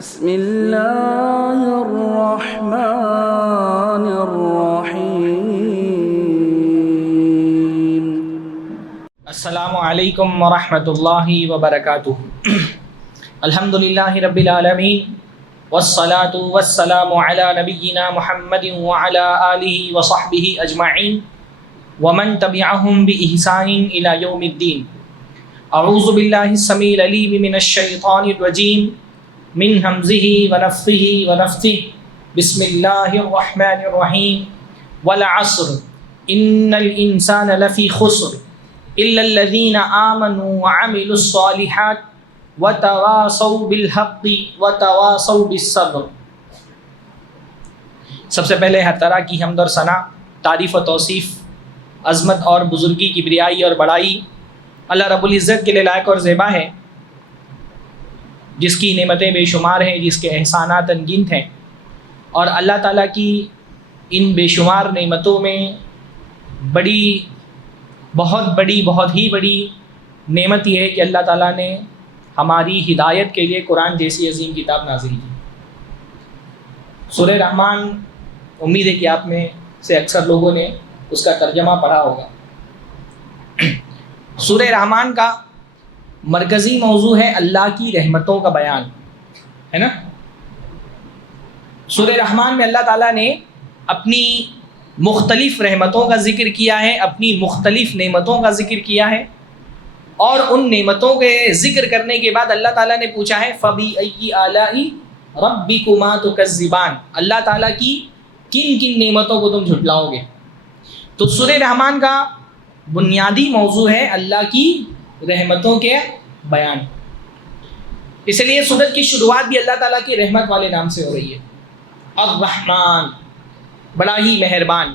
بسم اللہ الرحمن الرحیم۔ السلام علیکم ورحمۃ اللہ وبرکاتہ۔ الحمدللہ رب العالمین والصلاة والسلام علی نبینا محمد وعلی آلہ وصحبہ اجمعین ومن تبعہم بإحسان الی یوم الدین۔ اعوذ باللہ السمیع العلیم من الشیطان الرجیم من ہمزہ ونفثہ ونفثہ۔ بسم اللہ الرحمن الرحیم۔ والعصر ان الانسان لفی خسر الا الذین آمنوا وعملوا الصالحات وتواصوا بالحق وتواصوا بالصبر۔ سب سے پہلے ہر طرح کی حمد اور ثنا، تعریف و توصیف، عظمت اور بزرگی، کبریائی اور بڑائی اللہ رب العزت کے لیے لائق اور زیبا ہے، جس کی نعمتیں بے شمار ہیں، جس کے احسانات انگنت ہیں، اور اللہ تعالیٰ کی ان بے شمار نعمتوں میں بہت ہی بڑی نعمت یہ ہے کہ اللہ تعالیٰ نے ہماری ہدایت کے لیے قرآن جیسی عظیم کتاب نازل کی۔ سورہ رحمان، امید ہے کہ آپ میں سے اکثر لوگوں نے اس کا ترجمہ پڑھا ہوگا۔ سورہ رحمان کا مرکزی موضوع ہے اللہ کی رحمتوں کا بیان، ہے نا۔ سورہ رحمان میں اللہ تعالیٰ نے اپنی مختلف رحمتوں کا ذکر کیا ہے، اپنی مختلف نعمتوں کا ذکر کیا ہے، اور ان نعمتوں کے ذکر کرنے کے بعد اللہ تعالیٰ نے پوچھا ہے فَبِأَيِّ آلَاءِ رَبِّكُمَا تُكَذِّبَانِ، اللہ تعالیٰ کی کن کن نعمتوں کو تم جھٹلاؤ گے۔ تو سورہ رحمان کا بنیادی موضوع ہے اللہ کی رحمتوں کے بیان، اس لیے سورت کی شروعات بھی اللہ تعالیٰ کی رحمت والے نام سے ہو رہی ہے، الرحمن، بڑا ہی مہربان۔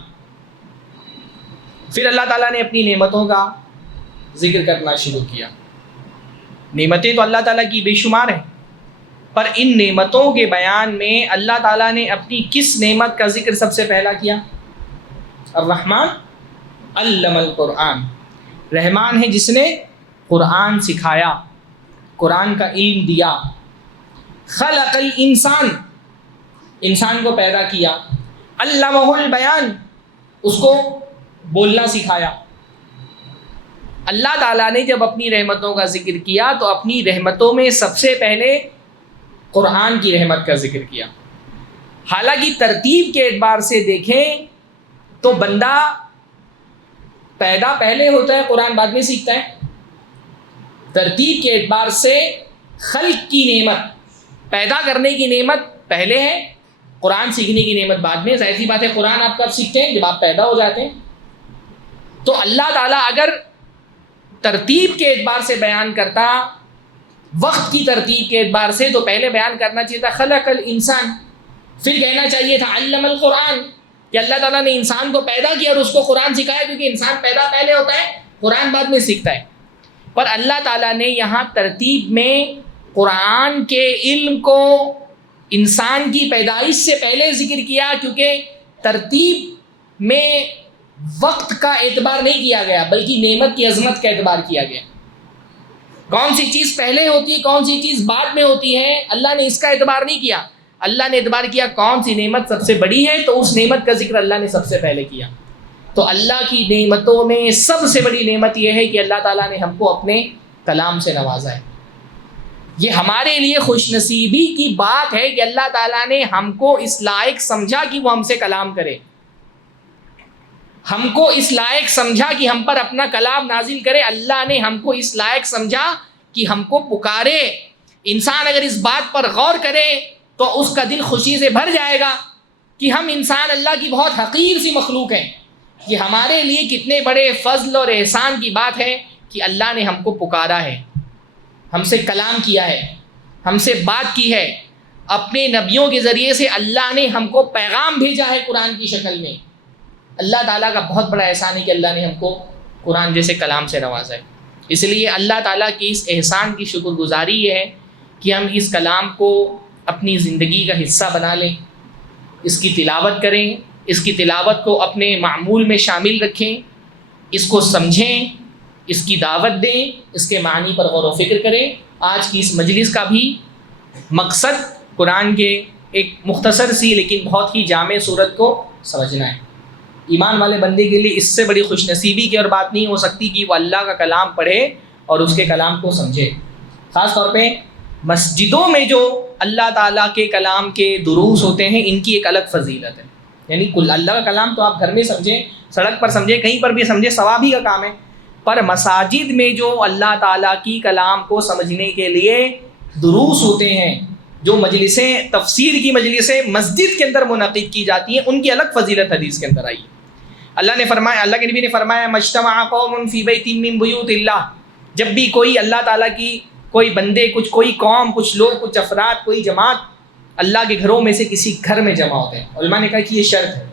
پھر اللہ تعالیٰ نے اپنی نعمتوں کا ذکر کرنا شروع کیا۔ نعمتیں تو اللہ تعالیٰ کی بے شمار ہیں، پر ان نعمتوں کے بیان میں اللہ تعالیٰ نے اپنی کس نعمت کا ذکر سب سے پہلا کیا؟ الرحمن علم القرآن، رحمان ہے جس نے قرآن سکھایا، قرآن کا علم دیا۔ خلق الانسان، انسان کو پیدا کیا۔ علمہ البیان، اس کو بولنا سکھایا۔ اللہ تعالیٰ نے جب اپنی رحمتوں کا ذکر کیا تو اپنی رحمتوں میں سب سے پہلے قرآن کی رحمت کا ذکر کیا۔ حالانکہ ترتیب کے اعتبار سے دیکھیں تو بندہ پیدا پہلے ہوتا ہے، قرآن بعد میں سیکھتا ہے۔ ترتیب کے اعتبار سے خلق کی نعمت، پیدا کرنے کی نعمت پہلے ہے، قرآن سیکھنے کی نعمت بعد میں۔ ظاہر سی بات ہے، قرآن آپ کب سیکھتے ہیں؟ جب آپ پیدا ہو جاتے ہیں۔ تو اللہ تعالیٰ اگر ترتیب کے اعتبار سے بیان کرتا، وقت کی ترتیب کے اعتبار سے، تو پہلے بیان کرنا چاہیے تھا خلق الانسان، پھر کہنا چاہیے تھا علم القرآن، کہ اللہ تعالیٰ نے انسان کو پیدا کیا اور اس کو قرآن سکھایا، کیونکہ انسان پیدا پہلے ہوتا ہے، قرآن بعد میں سیکھتا ہے۔ پر اللہ تعالیٰ نے یہاں ترتیب میں قرآن کے علم کو انسان کی پیدائش سے پہلے ذکر کیا، کیونکہ ترتیب میں وقت کا اعتبار نہیں کیا گیا، بلکہ نعمت کی عظمت کا اعتبار کیا گیا۔ کون سی چیز پہلے ہوتی ہے، کون سی چیز بعد میں ہوتی ہے، اللہ نے اس کا اعتبار نہیں کیا۔ اللہ نے اعتبار کیا کون سی نعمت سب سے بڑی ہے، تو اس نعمت کا ذکر اللہ نے سب سے پہلے کیا۔ تو اللہ کی نعمتوں میں سب سے بڑی نعمت یہ ہے کہ اللہ تعالیٰ نے ہم کو اپنے کلام سے نوازا ہے۔ یہ ہمارے لیے خوش نصیبی کی بات ہے کہ اللہ تعالیٰ نے ہم کو اس لائق سمجھا کہ وہ ہم سے کلام کرے، ہم کو اس لائق سمجھا کہ ہم پر اپنا کلام نازل کرے۔ اللہ نے ہم کو اس لائق سمجھا کہ ہم کو پکارے۔ انسان اگر اس بات پر غور کرے تو اس کا دل خوشی سے بھر جائے گا کہ ہم انسان اللہ کی بہت حقیر سی مخلوق ہیں۔ یہ ہمارے لیے کتنے بڑے فضل اور احسان کی بات ہے کہ اللہ نے ہم کو پکارا ہے، ہم سے کلام کیا ہے، ہم سے بات کی ہے، اپنے نبیوں کے ذریعے سے اللہ نے ہم کو پیغام بھیجا ہے قرآن کی شکل میں۔ اللہ تعالیٰ کا بہت بڑا احسان ہے کہ اللہ نے ہم کو قرآن جیسے کلام سے نوازا ہے۔ اس لیے اللہ تعالیٰ کی اس احسان کی شکر گزاری یہ ہے کہ ہم اس کلام کو اپنی زندگی کا حصہ بنا لیں، اس کی تلاوت کریں، اس کی تلاوت کو اپنے معمول میں شامل رکھیں، اس کو سمجھیں، اس کی دعوت دیں، اس کے معنی پر غور و فکر کریں۔ آج کی اس مجلس کا بھی مقصد قرآن کے ایک مختصر سی لیکن بہت ہی جامع صورت کو سمجھنا ہے۔ ایمان والے بندے کے لیے اس سے بڑی خوش نصیبی کی اور بات نہیں ہو سکتی کہ وہ اللہ کا کلام پڑھے اور اس کے کلام کو سمجھے۔ خاص طور پہ مسجدوں میں جو اللہ تعالیٰ کے کلام کے دروس ہوتے ہیں، ان کی ایک الگ فضیلت ہے۔ یعنی اللہ کا کلام تو آپ گھر میں سمجھیں، سڑک پر سمجھیں، کہیں پر بھی سمجھیں، ثواب ہی کا کام ہے، پر مساجد میں جو اللہ تعالیٰ کی کلام کو سمجھنے کے لیے دروس ہوتے ہیں، جو مجلسیں تفسیر کی مجلسیں مسجد کے اندر منعقد کی جاتی ہیں، ان کی الگ فضیلت حدیث کے اندر آئی ہے۔ اللہ نے فرمایا، اللہ کے نبی نے فرمایا مجتمع قوم فی بیت من بیوت اللہ، جب بھی کوئی اللہ تعالیٰ کی کوئی بندے، کوئی قوم، کچھ لوگ، کچھ افراد، کوئی جماعت اللہ کے گھروں میں سے کسی گھر میں جمع ہوتے ہیں، علماء نے کہا کہ یہ شرط ہے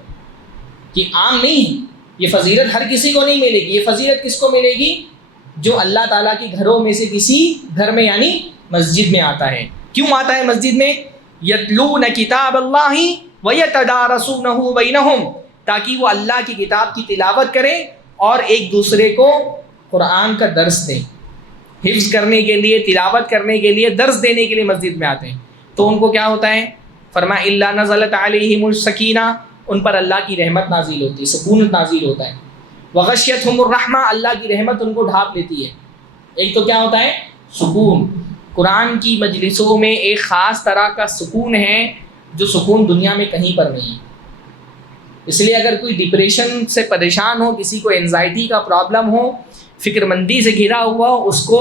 کہ عام نہیں، یہ فضیلت ہر کسی کو نہیں ملے گی، یہ فضیلت کس کو ملے گی؟ جو اللہ تعالیٰ کے گھروں میں سے کسی گھر میں یعنی مسجد میں آتا ہے۔ کیوں آتا ہے مسجد میں؟ یتلون کتاب اللہ ویتدارسونہ بینہم، تاکہ وہ اللہ کی کتاب کی تلاوت کریں اور ایک دوسرے کو قرآن کا درس دیں۔ حفظ کرنے کے لیے، تلاوت کرنے کے لیے، درس دینے کے لیے مسجد میں آتے ہیں، تو ان کو کیا ہوتا ہے؟ فرمایا الا نزلت علیہم السکینہ، ان پر اللہ کی رحمت نازل ہوتی ہے، سکون نازل ہوتا ہے۔ وغشیتہم الرحمہ، اللہ کی رحمت ان کو ڈھانپ لیتی ہے۔ ایک تو کیا ہوتا ہے؟ سکون۔ قرآن کی مجلسوں میں ایک خاص طرح کا سکون ہے جو سکون دنیا میں کہیں پر نہیں ہے۔ اس لیے اگر کوئی ڈپریشن سے پریشان ہو، کسی کو انزائٹی کا پرابلم ہو، فکر مندی سے گھرا ہوا ہو، اس کو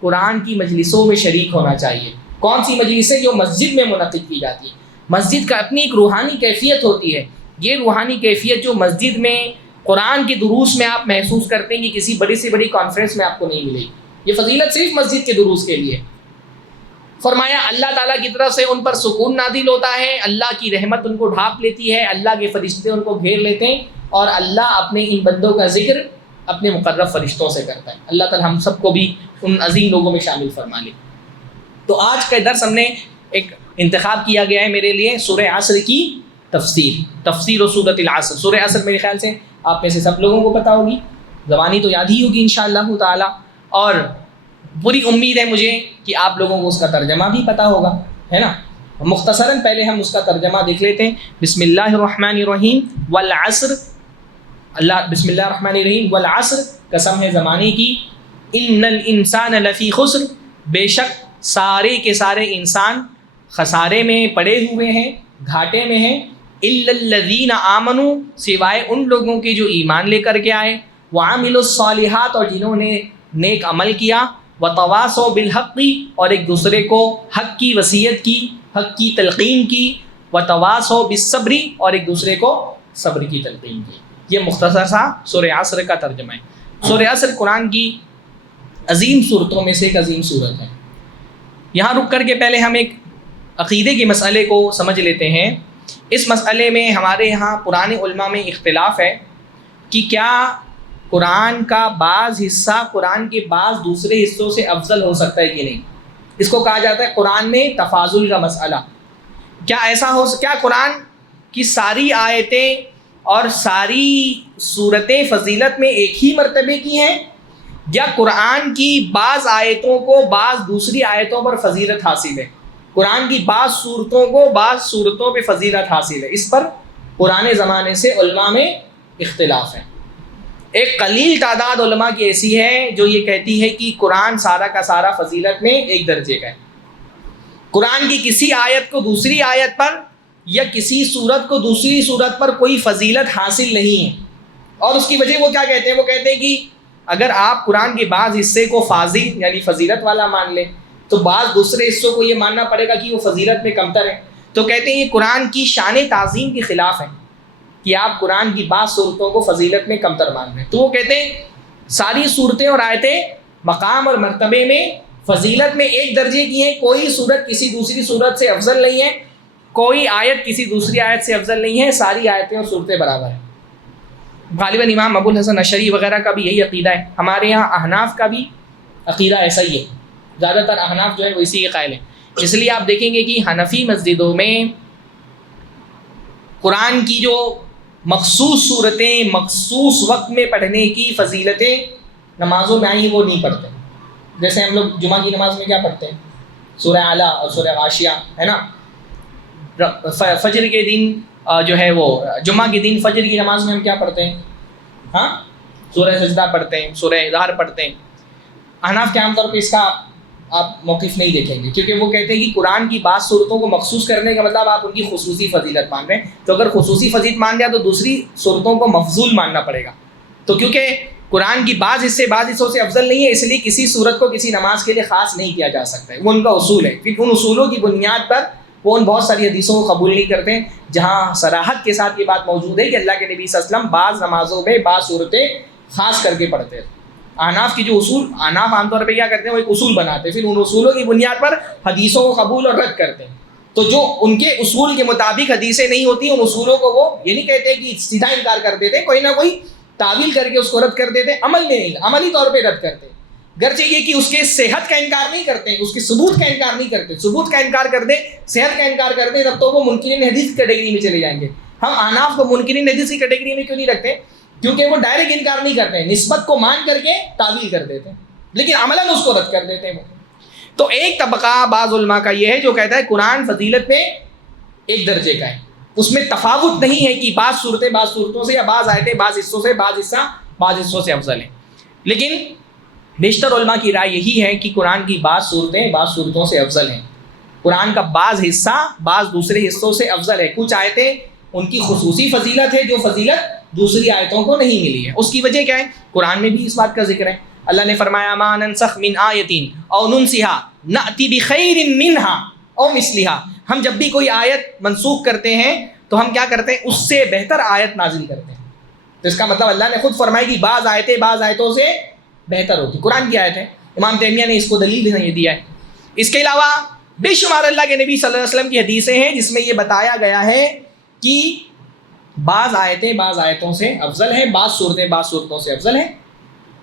قرآن کی مجلسوں میں شریک ہونا چاہیے۔ کون سی مجلسیں؟ جو مسجد میں منعقد کی جاتی ہے۔ مسجد کا اپنی ایک روحانی کیفیت ہوتی ہے، یہ روحانی کیفیت جو مسجد میں قرآن کے دروس میں آپ محسوس کرتے ہیں کہ کسی بڑی سے بڑی کانفرنس میں آپ کو نہیں ملے گی۔ یہ فضیلت صرف مسجد کے دروس کے لیے۔ فرمایا اللہ تعالیٰ کی طرف سے ان پر سکون نازل ہوتا ہے، اللہ کی رحمت ان کو ڈھانپ لیتی ہے، اللہ کے فرشتے ان کو گھیر لیتے ہیں، اور اللہ اپنے ان بندوں کا ذکر اپنے مقرب فرشتوں سے کرتا ہے۔ اللہ تعالیٰ ہم سب کو بھی ان عظیم لوگوں میں شامل فرما لے۔ تو آج کا درس ہم نے ایک انتخاب کیا گیا ہے میرے لیے سورہ عصر کی تفسیر و سورۃ العصر۔ سورہ عصر میرے خیال سے آپ میں سے سب لوگوں کو پتہ ہوگی، زبانی تو یاد ہی ہوگی انشاءاللہ تعالی، اور پوری امید ہے مجھے کہ آپ لوگوں کو اس کا ترجمہ بھی پتہ ہوگا، ہے نا۔ مختصراً پہلے ہم اس کا ترجمہ دیکھ لیتے ہیں۔ بسم اللہ الرحمن الرحیم والعصر، بسم اللہ الرحمن الرحیم والعصر، قسم ہے زمانے کی، ان الانسان لفی خسر، بے شک سارے کے سارے انسان خسارے میں پڑے ہوئے ہیں، گھاٹے میں ہیں، الا الذین آمنوا، سوائے ان لوگوں کے جو ایمان لے کر کے آئے، وعملوا الصالحات، اور جنہوں نے نیک عمل کیا، وتواصوا بالحق، اور ایک دوسرے کو حق کی وصیت کی، حق کی تلقین کی، وتواصوا بالصبر، اور ایک دوسرے کو صبر کی تلقین کی۔ یہ مختصر سا سورہ عصر کا ترجمہ ہے۔ سورہ عصر قرآن کی عظیم صورتوں میں سے ایک عظیم صورت ہے۔ یہاں رک کر کے پہلے ہم ایک عقیدے کے مسئلے کو سمجھ لیتے ہیں۔ اس مسئلے میں ہمارے یہاں پرانے علماء میں اختلاف ہے کہ کیا قرآن کا بعض حصہ قرآن کے بعض دوسرے حصوں سے افضل ہو سکتا ہے کہ نہیں۔ اس کو کہا جاتا ہے قرآن میں تفاضل کا مسئلہ۔ کیا ایسا کیا قرآن کی ساری آیتیں اور ساری صورتیں فضیلت میں ایک ہی مرتبے کی ہیں، یا قرآن کی بعض آیتوں کو بعض دوسری آیتوں پر فضیلت حاصل ہے؟ قرآن کی بعض صورتوں کو بعض صورتوں پہ فضیلت حاصل ہے۔ اس پر پرانے زمانے سے علماء میں اختلاف ہے۔ ایک قلیل تعداد علماء کی ایسی ہے جو یہ کہتی ہے کہ قرآن سارا کا سارا فضیلت میں ایک درجے کا ہے۔ قرآن کی کسی آیت کو دوسری آیت پر یا کسی صورت کو دوسری صورت پر کوئی فضیلت حاصل نہیں ہے۔ اور اس کی وجہ وہ کیا کہتے ہیں؟ وہ کہتے ہیں کہ اگر آپ قرآن کے بعض حصے کو فاضل یعنی فضیلت والا مان لیں تو بعض دوسرے حصوں کو یہ ماننا پڑے گا کہ وہ فضیلت میں کمتر ہے۔ تو کہتے ہیں یہ قرآن کی شان تعظیم کے خلاف ہے کہ آپ قرآن کی بعض صورتوں کو فضیلت میں کمتر مان رہے ہیں۔ تو وہ کہتے ہیں ساری صورتیں اور آیتیں مقام اور مرتبے میں فضیلت میں ایک درجے کی ہیں، کوئی صورت کسی دوسری صورت سے افضل نہیں ہے، کوئی آیت کسی دوسری آیت سے افضل نہیں ہے، ساری آیتیں اور صورتیں برابر ہیں۔ غالباً امام ابو الحسن اشعری وغیرہ کا بھی یہی عقیدہ ہے۔ ہمارے یہاں احناف کا بھی عقیدہ ایسا ہی ہے، زیادہ تر احناف جو ہے وہ اسی کے قائل ہیں۔ اس لیے آپ دیکھیں گے کہ حنفی مسجدوں میں قرآن کی جو مخصوص صورتیں مخصوص وقت میں پڑھنے کی فضیلتیں نمازوں میں آئی وہ نہیں پڑھتے۔ جیسے ہم لوگ جمعہ کی نماز میں کیا پڑھتے ہیں؟ سورہ اعلیٰ اور سورہ غاشیہ، ہے نا۔ فجر کے دن جو ہے وہ جمعہ کے دن فجر کی نماز میں ہم کیا پڑھتے ہیں؟ ہاں، سورہ سجدہ پڑھتے ہیں، سورہ اظہار پڑھتے ہیں. احناف کے عام طور پہ اس کا آپ موقف نہیں دیکھیں گے، کیونکہ وہ کہتے ہیں کہ قرآن کی بعض صورتوں کو مخصوص کرنے کا مطلب آپ ان کی خصوصی فضیلت مان رہے ہیں. تو اگر خصوصی فضیلت مان لیا تو دوسری صورتوں کو مفضول ماننا پڑے گا. تو کیونکہ قرآن کی بعض حصوں سے افضل نہیں ہے، اس لیے کسی صورت کو کسی نماز کے لیے خاص نہیں کیا جا سکتا ہے. وہ ان کا اصول ہے. پھر ان اصولوں کی بنیاد پر وہ ان بہت ساری حدیثوں کو قبول نہیں کرتے جہاں صراحت کے ساتھ یہ بات موجود ہے کہ اللہ کے نبی صلی اللہ علیہ وسلم بعض نمازوں میں بعض صورتیں خاص کر کے پڑھتے ہیں. احناف کی جو اصول، احناف عام طور پہ کیا کرتے ہیں، وہ ایک اصول بناتے ہیں، پھر ان اصولوں کی بنیاد پر حدیثوں کو قبول اور رد کرتے ہیں. تو جو ان کے اصول کے مطابق حدیثیں نہیں ہوتی، ان اصولوں کو وہ یہ نہیں کہتے کہ سیدھا انکار کر دیتے، کوئی نہ کوئی تعویل کر کے اس کو رد کر دیتے. عمل میں نہیں، عملی طور پہ رد کرتے. گرچہ یہ کہ اس کے صحت کا انکار نہیں کرتے، اس کے ثبوت کا انکار نہیں کرتے. ثبوت کا انکار کر دیں، صحت کا انکار کر دیں، تب تو وہ منکرین حدیث کیٹیگری میں چلے جائیں گے. ہم احناف کو منکرین حدیث کی کیٹیگری میں کیوں نہیں رکھتے؟ کیونکہ وہ ڈائریکٹ انکار نہیں کرتے ہیں، نسبت کو مان کر کے تعویل کر دیتے ہیں، لیکن عملاً اس کو رد کر دیتے ہیں وہ. تو ایک طبقہ بعض علماء کا یہ ہے جو کہتا ہے قرآن فضیلت میں ایک درجے کا ہے، اس میں تفاوت نہیں ہے کہ بعض صورتیں بعض صورتوں سے یا بعض آیتیں بعض حصوں سے بعض حصوں سے افضل ہیں. لیکن بیشتر علماء کی رائے یہی ہے کہ قرآن کی بعض صورتیں بعض صورتوں سے افضل ہیں. قرآن کا بعض حصہ بعض دوسرے حصوں سے افضل ہے. کچھ آیتیں ان کی خصوصی فضیلت ہے جو فضیلت دوسری آیتوں کو نہیں ملی ہے. اس کی وجہ کیا ہے؟ قرآن میں بھی اس بات کا ذکر ہے. اللہ نے فرمایا ما ننسخ من آیت او ننسها نأتی بخیر منہا او مثلہا. ہم جب بھی کوئی آیت منسوخ کرتے ہیں تو ہم کیا کرتے ہیں؟ اس سے بہتر آیت نازل کرتے ہیں. تو اس کا مطلب اللہ نے خود فرمایا کہ بعض آیتیں بعض آیتوں سے بہتر ہوتی. قرآن کی آیت ہے. امام تیمیہ نے اس کو دلیل نہیں دیا ہے. اس کے علاوہ بے شمار اللہ کے نبی صلی اللہ علیہ وسلم کی حدیثیں ہیں جس میں یہ بتایا گیا ہے کہ بعض آیتیں بعض آیتوں سے افضل ہیں، بعض صورتیں بعض صورتوں سے افضل ہیں.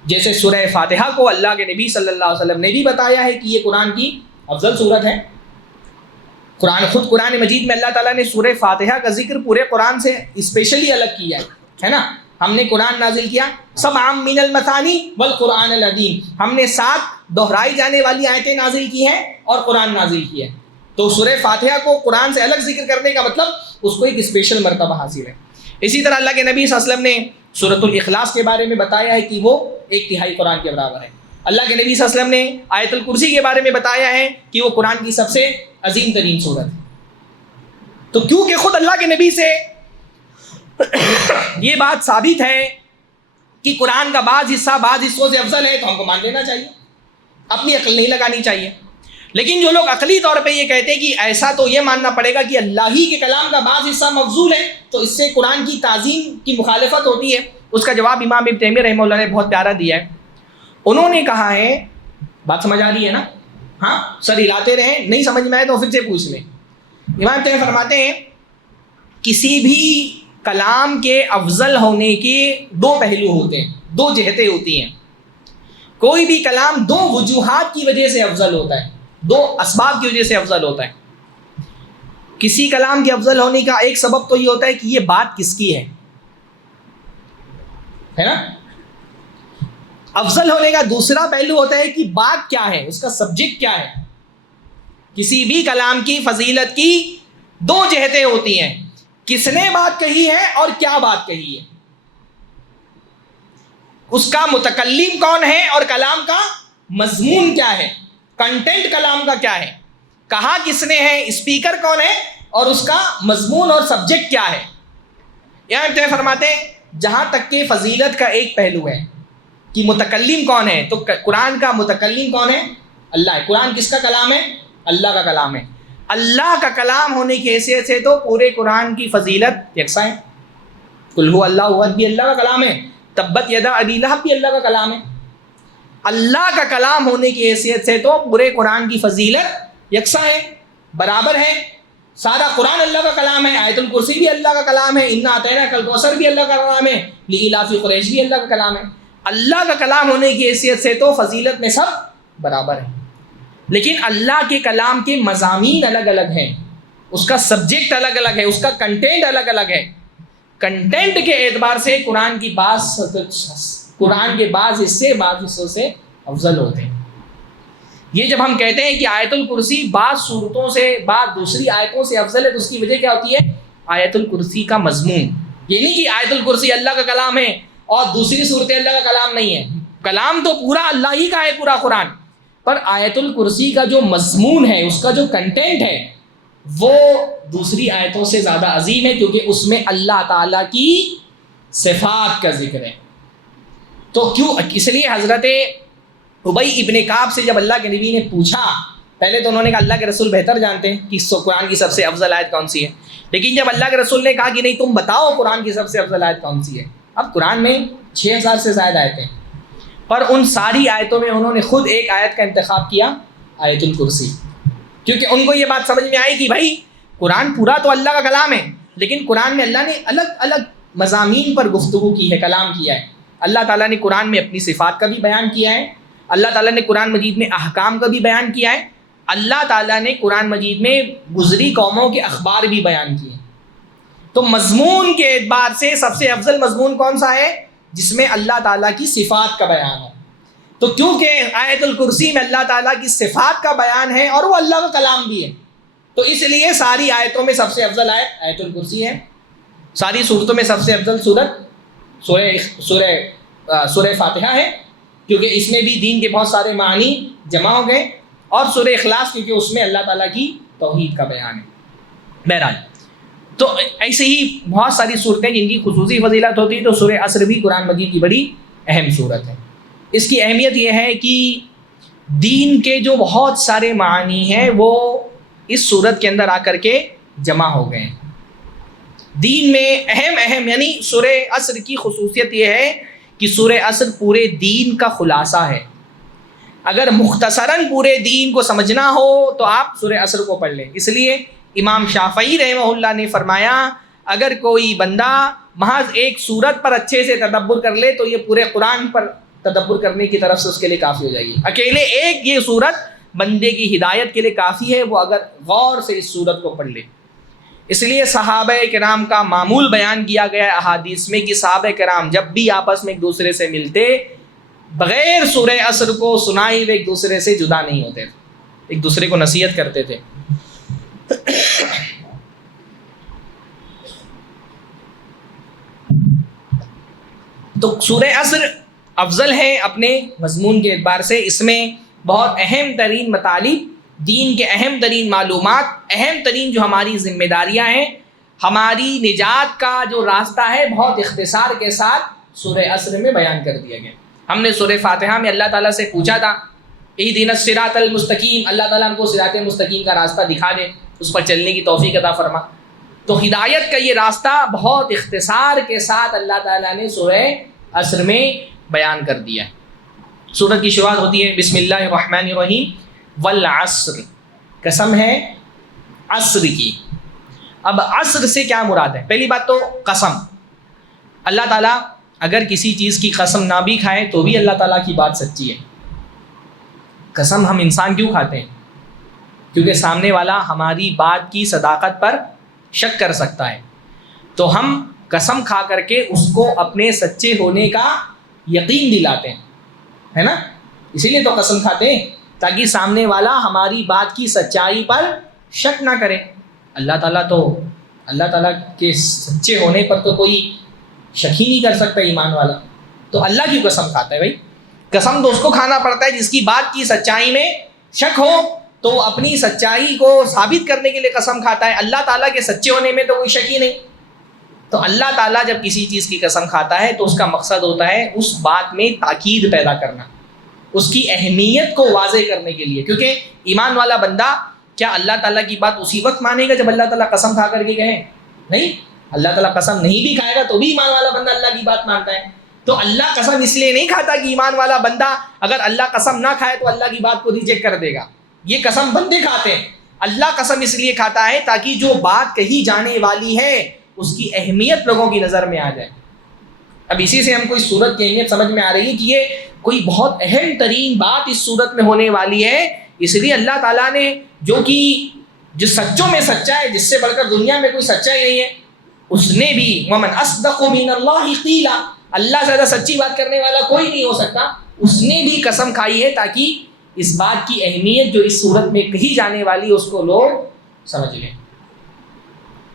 جیسے سورہ فاتحہ کو اللہ کے نبی صلی اللہ علیہ وسلم نے بھی بتایا ہے کہ یہ قرآن کی افضل صورت ہے. قرآن مجید میں اللہ تعالیٰ نے سورہ فاتحہ کا ذکر پورے قرآن سے اسپیشلی الگ کیا ہے نا. ہم نے قرآن نازل کیا سبعا من المثانی والقرآن العظیم. ہم نے 7 دہرائی جانے والی آیتیں نازل کی ہیں اور قرآن نازل کیا ہے. تو سورہ فاتحہ کو قرآن سے الگ ذکر کرنے کا مطلب اس کو ایک اسپیشل مرتبہ حاصل ہے. اسی طرح اللہ کے نبی صلی اللہ علیہ وسلم نے سورۃ الاخلاص کے بارے میں بتایا ہے کہ وہ 1/3 قرآن کے برابر ہے. اللہ کے نبی صلی اللہ علیہ وسلم نے آیت الکرسی کے بارے میں بتایا ہے کہ وہ قرآن کی سب سے عظیم ترین سورت ہے. تو کیونکہ خود اللہ کے نبی سے یہ بات ثابت ہے کہ قرآن کا بعض حصہ بعض حصوں سے افضل ہے تو ہم کو مان لینا چاہیے، اپنی عقل نہیں لگانی چاہیے. لیکن جو لوگ عقلی طور پہ یہ کہتے ہیں کہ ایسا تو یہ ماننا پڑے گا کہ اللہ ہی کے کلام کا بعض حصہ مفضول ہے تو اس سے قرآن کی تعظیم کی مخالفت ہوتی ہے، اس کا جواب امام ابن تیمیہ رحمہ اللہ نے بہت پیارا دیا ہے. انہوں نے کہا ہے، بات سمجھ آ رہی ہے نا؟ ہاں سر ہلاتے رہیں، نہیں سمجھ میں آئے تو پھر سے پوچھ لیں. امام تیمیہ فرماتے ہیں کسی بھی کلام کے افضل ہونے کے 2 پہلو ہوتے ہیں، 2 جہتیں ہوتی ہیں. کوئی بھی کلام 2 وجوہات کی وجہ سے افضل ہوتا ہے، 2 اسباب کی وجہ سے افضل ہوتا ہے. کسی کلام کے افضل ہونے کا ایک سبب تو یہ ہوتا ہے کہ یہ بات کس کی ہے نا. افضل ہونے کا دوسرا پہلو ہوتا ہے کہ بات کیا ہے، اس کا سبجیکٹ کیا ہے. کسی بھی کلام کی فضیلت کی 2 جہتیں ہوتی ہیں، کس نے بات کہی ہے اور کیا بات کہی ہے، اس کا متکلم کون ہے اور کلام کا مضمون کیا ہے، کنٹینٹ کلام کا کیا ہے، کہا کس نے ہے، اسپیکر کون ہے اور اس کا مضمون اور سبجیکٹ کیا ہے. یہاں تو فرماتے ہیں جہاں تک کہ فضیلت کا ایک پہلو ہے کہ متکلم کون ہے، تو قرآن کا متکلم کون ہے؟ اللہ ہے. قرآن کس کا کلام ہے؟ اللہ کا کلام ہے. اللہ کا کلام ہونے کی حیثیت سے تو پورے قرآن کی فضیلت یکساں ہے. قل هو اللہ احد بھی اللہ کا کلام ہے، تبت یدا ابی لہب بھی اللہ کا کلام ہے. اللہ کا کلام ہونے کی حیثیت سے تو پورے قرآن کی فضیلت یکساں ہے، برابر ہے. سارا قرآن اللہ کا کلام ہے، آیت الکرسی بھی اللہ کا کلام ہے، انا اعطیناک الکوثر بھی اللہ کا کلام ہے، لإیلاف قریش بھی اللہ کا کلام ہے. اللہ کا کلام ہونے کی حیثیت سے تو فضیلت میں سب برابر ہیں. لیکن اللہ کے کلام کے مضامین الگ الگ ہیں، اس کا سبجیکٹ الگ الگ ہے، اس کا کنٹینٹ الگ الگ ہے. کنٹینٹ کے اعتبار سے قرآن کے بعض حصے بعض حصوں سے افضل ہوتے ہیں. یہ جب ہم کہتے ہیں کہ آیت الکرسی بعض صورتوں سے بعض دوسری آیتوں سے افضل ہے تو اس کی وجہ کیا ہوتی ہے؟ آیت الکرسی کا مضمون. یہ نہیں کہ آیت الکرسی اللہ کا کلام ہے اور دوسری صورتیں اللہ کا کلام نہیں ہے. کلام تو پورا اللہ ہی کا ہے پورا قرآن, پر آیت الکرسی کا جو مضمون ہے, اس کا جو کنٹینٹ ہے, وہ دوسری آیتوں سے زیادہ عظیم ہے, کیونکہ اس میں اللہ تعالیٰ کی صفات کا ذکر ہے. تو کیوں, اس لیے حضرت ابی ابن کعب سے جب اللہ کے نبی نے پوچھا, پہلے تو انہوں نے کہا اللہ کے رسول بہتر جانتے ہیں کہ قرآن کی سب سے افضل آیت کون سی ہے, لیکن جب اللہ کے رسول نے کہا کہ نہیں تم بتاؤ قرآن کی سب سے افضل آیت کون سی ہے. اب قرآن میں 6000 سے زائد آیتیں, پر ان ساری آیتوں میں انہوں نے خود ایک آیت کا انتخاب کیا, آیت الکرسی, کیونکہ ان کو یہ بات سمجھ میں آئی کہ بھائی قرآن پورا تو اللہ کا کلام ہے, لیکن قرآن میں اللہ نے الگ الگ مضامین پر گفتگو کی ہے, کلام کیا ہے. اللہ تعالیٰ نے قرآن میں اپنی صفات کا بھی بیان کیا ہے, اللہ تعالیٰ نے قرآن مجید میں احکام کا بھی بیان کیا ہے, اللہ تعالیٰ نے قرآن مجید میں گزری قوموں کے اخبار بھی بیان کیے. تو مضمون کے اعتبار سے سب سے افضل مضمون کون سا ہے؟ جس میں اللہ تعالیٰ کی صفات کا بیان ہو. تو کیونکہ آیت الکرسی میں اللہ تعالیٰ کی صفات کا بیان ہے اور وہ اللہ کا کلام بھی ہے, تو اس لیے ساری آیتوں میں سب سے افضل آیت آیت الکرسی ہے. ساری صورتوں میں سب سے افضل صورت سورہ فاتحہ ہے, کیونکہ اس میں بھی دین کے بہت سارے معنی جمع ہو گئے, اور سورہ اخلاص کیونکہ اس میں اللہ تعالیٰ کی توحید کا بیان ہے. بہرحال تو ایسے ہی بہت ساری صورتیں جن کی خصوصی فضیلت ہوتی ہے. تو سورہ عصر بھی قرآن مجید کی بڑی اہم صورت ہے. اس کی اہمیت یہ ہے کہ دین کے جو بہت سارے معانی ہیں وہ اس صورت کے اندر آ کر کے جمع ہو گئے ہیں. دین میں اہم یعنی سورہ عصر کی خصوصیت یہ ہے کہ سورہ عصر پورے دین کا خلاصہ ہے. اگر مختصراً پورے دین کو سمجھنا ہو تو آپ سورہ عصر کو پڑھ لیں. اس لیے امام شافعی رحمہ اللہ نے فرمایا اگر کوئی بندہ محض ایک سورت پر اچھے سے تدبر کر لے تو یہ پورے قرآن پر تدبر کرنے کی طرف سے اس کے لیے کافی ہو جائے گی. اکیلے ایک یہ سورت بندے کی ہدایت کے لیے کافی ہے, وہ اگر غور سے اس سورت کو پڑھ لے. اس لیے صحابہ کرام کا معمول بیان کیا گیا ہے احادیث میں کہ صحابہ کرام جب بھی آپس میں ایک دوسرے سے ملتے بغیر سورہ عصر کو سنائے ہوئے ایک دوسرے سے جدا نہیں ہوتے تھے, ایک دوسرے کو نصیحت کرتے تھے. تو سورہ عصر افضل ہے اپنے مضمون کے اعتبار سے. اس میں بہت اہم ترین مطالب, دین کے اہم ترین معلومات, اہم ترین جو ہماری ذمہ داریاں ہیں, ہماری نجات کا جو راستہ ہے, بہت اختصار کے ساتھ سورہ عصر میں بیان کر دیا گیا. ہم نے سورہ فاتحہ میں اللہ تعالیٰ سے پوچھا تھا اہدنا الصراط المستقیم, اللہ تعالیٰ ہم کو صراط مستقیم کا راستہ دکھا دے, اس پر چلنے کی توفیق عطا فرما. تو ہدایت کا یہ راستہ بہت اختصار کے ساتھ اللہ تعالیٰ نے سورہ عصر میں بیان کر دیا ہے. سورت کی شروعات ہوتی ہے بسم اللہ الرحمن الرحیم, والعصر, قسم ہے عصر کی. اب عصر سے کیا مراد ہے؟ پہلی بات تو قسم, اللہ تعالیٰ اگر کسی چیز کی قسم نہ بھی کھائے تو بھی اللہ تعالیٰ کی بات سچی ہے. قسم ہم انسان کیوں کھاتے ہیں؟ کیونکہ سامنے والا ہماری بات کی صداقت پر شک کر سکتا ہے, تو ہم قسم کھا کر کے اس کو اپنے سچے ہونے کا یقین دلاتے ہیں, ہے نا. اسی لیے تو قسم کھاتے ہیں تاکہ سامنے والا ہماری بات کی سچائی پر شک نہ کرے. اللہ تعالیٰ کے سچے ہونے پر تو کوئی شک ہی نہیں کر سکتا ایمان والا, تو اللہ کی قسم کھاتا ہے. بھائی قسم تو اس کو کھانا پڑتا ہے جس کی بات کی سچائی میں شک ہو, تو وہ اپنی سچائی کو ثابت کرنے کے لیے قسم کھاتا ہے. اللہ تعالیٰ کے سچے ہونے میں تو کوئی شک ہی نہیں. تو اللہ تعالیٰ جب کسی چیز کی قسم کھاتا ہے تو اس کا مقصد ہوتا ہے اس بات میں تاکید پیدا کرنا, اس کی اہمیت کو واضح کرنے کے لیے. کیونکہ ایمان والا بندہ کیا اللہ تعالیٰ کی بات اسی وقت مانے گا جب اللہ تعالیٰ قسم کھا کر کے کہے؟ نہیں, اللہ تعالیٰ قسم نہیں بھی کھائے گا تو بھی ایمان والا بندہ اللہ کی بات مانتا ہے. تو اللہ قسم اس لیے نہیں کھاتا کہ ایمان والا بندہ اگر اللہ قسم نہ کھائے تو اللہ کی بات کو ریجیکٹ کر دے گا. یہ قسم بندے کھاتے ہیں. اللہ قسم اس لیے کھاتا ہے تاکہ جو بات کہی جانے والی ہے اس کی اہمیت لوگوں کی نظر میں آ جائے. اب اسی سے ہم کو اس صورت کی اہمیت سمجھ میں آ رہی ہے کہ یہ کوئی بہت اہم ترین بات اس صورت میں ہونے والی ہے. اس لیے اللہ تعالیٰ نے جو سچوں میں سچا ہے, جس سے بڑھ کر دنیا میں کوئی سچا ہی نہیں ہے, اس نے بھی وَمَنْ أَصْدَقُ مِنَ اللَّهِ قِيلًا, اللہ سے زیادہ سچی بات کرنے والا کوئی نہیں ہو سکتا, اس نے بھی قسم کھائی ہے تاکہ اس بات کی اہمیت جو اس صورت میں کہی جانے والی اس کو لوگ سمجھ لیں۔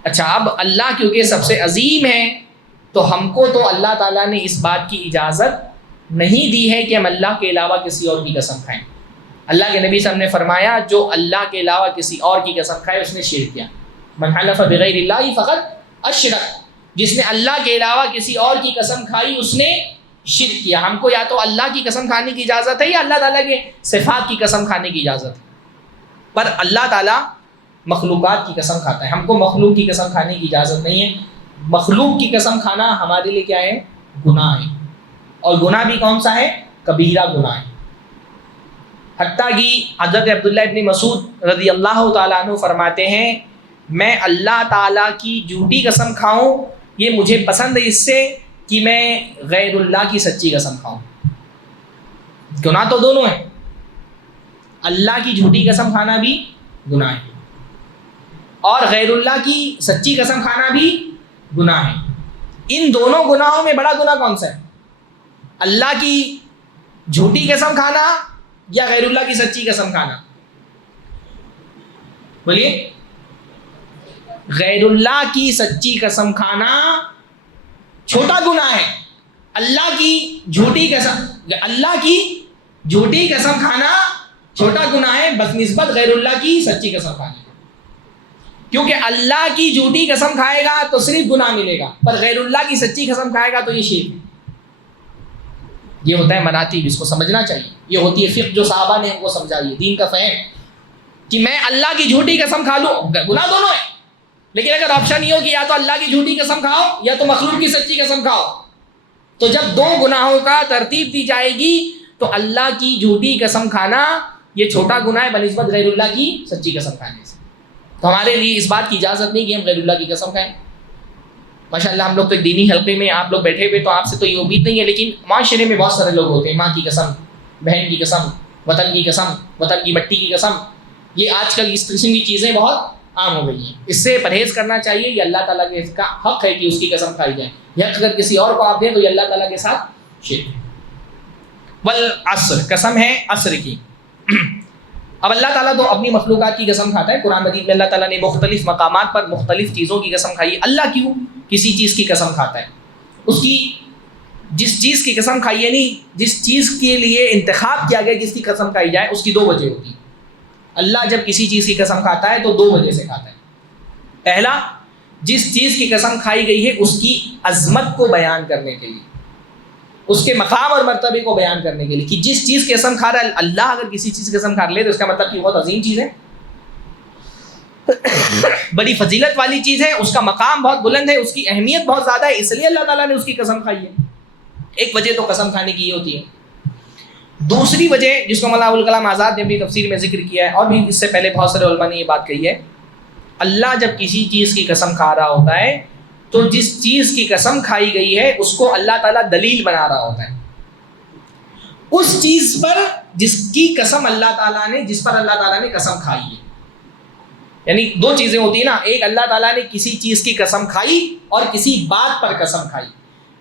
اچھا، اب اللہ کیونکہ سب سے عظیم ہے تو ہم کو تو اللہ تعالیٰ نے اس بات کی اجازت نہیں دی ہے کہ ہم اللہ کے علاوہ کسی اور کی قسم کھائیں۔ اللہ کے نبی صلی اللہ علیہ وسلم نے فرمایا جو اللہ کے علاوہ کسی اور کی قسم کھائے اس نے شرک کیا۔ من حلف بغیر اللہ فقط اشرک، جس نے اللہ کے علاوہ کسی اور کی قسم کھائی اس نے شرک کیا۔ ہم کو یا تو اللہ کی قسم کھانے کی اجازت ہے یا اللہ تعالیٰ کے صفات کی قسم کھانے کی اجازت ہے، پر اللہ تعالیٰ مخلوقات کی قسم کھاتا ہے، ہم کو مخلوق کی قسم کھانے کی اجازت نہیں ہے۔ مخلوق کی قسم کھانا ہمارے لیے کیا ہے؟ گناہ ہے، اور گناہ بھی کون سا ہے؟ کبیرہ گناہ ہے۔ حتیٰ کہ حضرت عبداللہ ابن مسعود رضی اللہ تعالیٰ عنہ فرماتے ہیں میں اللہ تعالیٰ کی جھوٹی قسم کھاؤں یہ مجھے پسند ہے اس سے کہ میں غیر اللہ کی سچی قسم کھاؤں۔ گناہ تو دونوں ہیں، اللہ کی جھوٹی قسم کھانا بھی گناہ ہے اور غیر اللہ کی سچی قسم کھانا بھی گناہ ہے۔ ان دونوں گناہوں میں بڑا گناہ کون سا ہے؟ اللہ کی جھوٹی قسم کھانا یا غیر اللہ کی سچی قسم کھانا؟ بولیے۔ غیر اللہ کی سچی قسم کھانا چھوٹا گناہ ہے، اللہ کی جھوٹی قسم کھانا چھوٹا گناہ ہے بنسبت غیر اللہ کی سچی قسم کھانے، کیونکہ اللہ کی جھوٹی قسم کھائے گا تو صرف گناہ ملے گا، پر غیر اللہ کی سچی قسم کھائے گا تو یہ شرک ہے۔ یہ ہوتا ہے مراتب، اس کو سمجھنا چاہیے۔ یہ ہوتی ہے فقہ جو صحابہ نے ہم کو سمجھائی ہے، دین کا فہم، کہ میں اللہ کی جھوٹی قسم کھا لوں، گناہ دونوں ہے، لیکن اگر آپشن یہ ہو کہ یا تو اللہ کی جھوٹی قسم کھاؤ یا تو مخلوق کی سچی قسم کھاؤ، تو جب دو گناہوں کا ترتیب دی جائے گی تو اللہ کی جھوٹی قسم کھانا یہ چھوٹا گناہ ہے بنسبت غیر اللہ کی سچی قسم کھانے سے۔ تو ہمارے لیے اس بات کی اجازت نہیں کہ ہم غیر اللہ کی قسم کھائیں۔ ماشاء اللہ ہم لوگ تو ایک دینی حلقے میں آپ لوگ بیٹھے ہوئے تو آپ سے تو یہ امید نہیں ہے، لیکن معاشرے میں بہت سارے لوگ ہوتے ہیں، ماں کی قسم، بہن کی قسم، وطن کی قسم، وطن کی مٹی کی قسم، یہ آج کل اس قسم کی چیزیں بہت عام ہو گئی ہیں۔ اس سے پرہیز کرنا چاہیے، یہ اللہ تعالیٰ کے کا حق ہے کہ اس کی قسم کھائی جائے، یا اگر کسی اور کو آپ دیں تو یہ اللہ تعالیٰ کے ساتھ شرک ہے۔ والعصر، قسم ہے عصر کی۔ اب اللہ تعالیٰ تو اپنی مخلوقات کی قسم کھاتا ہے، قرآن مجید میں اللہ تعالیٰ نے مختلف مقامات پر مختلف چیزوں کی قسم کھائی ہے۔ اللہ کیوں کسی چیز کی قسم کھاتا ہے؟ اس کی جس چیز کی قسم کھائی، یعنی جس چیز کے لیے انتخاب کیا گیا کس کی قسم کھائی جائے، اس کی دو وجہ ہوتی ہیں۔ اللہ جب کسی چیز کی قسم کھاتا ہے تو دو وجہ سے کھاتا ہے۔ پہلا، جس چیز کی قسم کھائی گئی ہے اس کی عظمت کو بیان کرنے کے لیے، اس کے مقام اور مرتبے کو بیان کرنے کے لیے، کہ جس چیز کی قسم کھا رہا ہے اللہ، اگر کسی چیز کی قسم کھا لے تو اس کا مطلب کہ بہت عظیم چیز ہے، بڑی فضیلت والی چیز ہے، اس کا مقام بہت بلند ہے، اس کی اہمیت بہت زیادہ ہے، اس لیے اللہ تعالیٰ نے اس کی قسم کھائی ہے۔ ایک وجہ تو قسم کھانے کی یہ ہوتی ہے۔ دوسری وجہ جس کو مولانا ابوالکلام آزاد نے اپنی تفسیر میں ذکر کیا ہے، اور بھی اس سے پہلے بہت سارے علماء نے یہ بات کہی ہے، اللہ جب کسی چیز کی قسم کھا رہا ہوتا ہے تو جس چیز کی قسم کھائی گئی ہے اس کو اللہ تعالیٰ دلیل بنا رہا ہوتا ہے، اس چیز پر جس کی قسم اللہ تعالیٰ نے، جس پر اللہ تعالیٰ نے قسم کھائی ہے۔ یعنی دو چیزیں ہوتی ہیں نا، ایک اللہ تعالیٰ نے کسی چیز کی قسم کھائی اور کسی بات پر قسم کھائی۔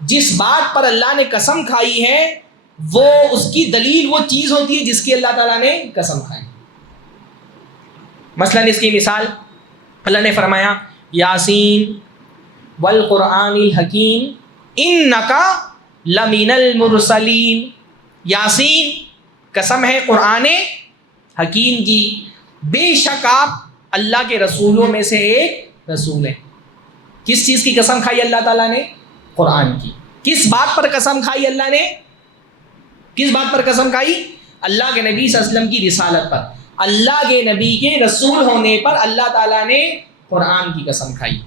جس بات پر اللہ نے قسم کھائی ہے وہ اس کی دلیل وہ چیز ہوتی ہے جس کی اللہ تعالیٰ نے قسم کھائی۔ مثلاً اس کی مثال اللہ نے فرمایا یاسین والقرآن الحکیم انک لمن المرسلین۔ یاسین قسم ہے قرآن حکیم کی، بے شک آپ اللہ کے رسولوں میں سے ایک رسول ہیں۔ کس چیز کی قسم کھائی اللہ تعالیٰ نے؟ قرآن کی۔ کس بات پر قسم کھائی اللہ نے؟ کس بات پر قسم کھائی؟ اللہ کے نبی صلی اللہ علیہ وسلم کی رسالت پر، اللہ کے نبی کے رسول ہونے پر اللہ تعالیٰ نے قرآن کی قسم کھائی۔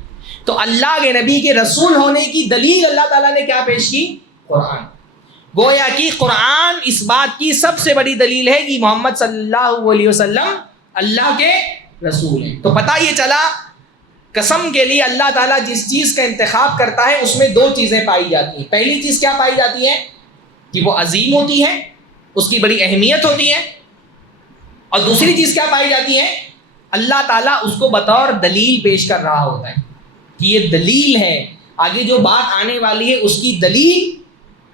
تو اللہ کے نبی کے رسول ہونے کی دلیل اللہ تعالیٰ نے کیا پیش کی؟ قرآن۔ گویا کہ قرآن اس بات کی سب سے بڑی دلیل ہے کہ محمد صلی اللہ علیہ وسلم اللہ کے رسول ہیں۔ تو پتہ یہ چلا قسم کے لیے اللہ تعالیٰ جس چیز کا انتخاب کرتا ہے اس میں دو چیزیں پائی جاتی ہیں۔ پہلی چیز کیا پائی جاتی ہے؟ کہ وہ عظیم ہوتی ہے، اس کی بڑی اہمیت ہوتی ہے، اور دوسری چیز کیا پائی جاتی ہے؟ اللہ تعالیٰ اس کو بطور دلیل پیش کر رہا ہوتا ہے کہ یہ دلیل ہے، آگے جو بات آنے والی ہے اس کی دلیل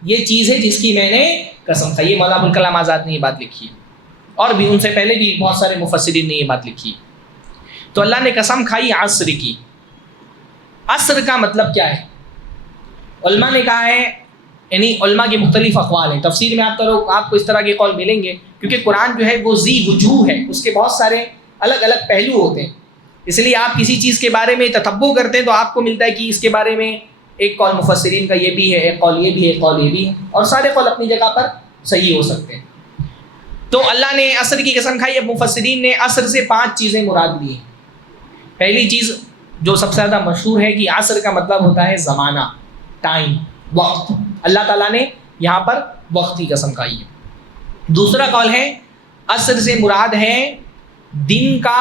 یہ چیز ہے جس کی میں نے قسم کھائی ہے۔ مولانا ابوالکلام آزاد نے یہ بات لکھی ہے۔ اور بھی ان سے پہلے بھی بہت سارے مفسرین نے یہ بات لکھی. تو اللہ نے قسم کھائی عصر کی. عصر کا مطلب کیا ہے؟ علماء نے کہا ہے، یعنی علماء کے مختلف اقوال ہیں. تفسیر میں آپ کو اس طرح کے قول ملیں گے، کیونکہ قرآن جو ہے وہ ذی وجوہ ہے، اس کے بہت سارے الگ الگ پہلو ہوتے ہیں. اس لیے آپ کسی چیز کے بارے میں تتبع کرتے ہیں تو آپ کو ملتا ہے کہ اس کے بارے میں ایک قول مفسرین کا یہ بھی ہے، ایک قول یہ بھی ہے، ایک قول یہ بھی ہے، اور سارے قول اپنی جگہ پر صحیح ہو سکتے ہیں. تو اللہ نے عصر کی قسم کھائی. اب مفسرین نے عصر سے 5 چیزیں مراد لی ہیں. پہلی چیز جو سب سے زیادہ مشہور ہے کہ عصر کا مطلب ہوتا ہے زمانہ، ٹائم، وقت. اللہ تعالیٰ نے یہاں پر وقت کی قسم کھائی ہے. دوسرا قول ہے عصر سے مراد ہے دن کا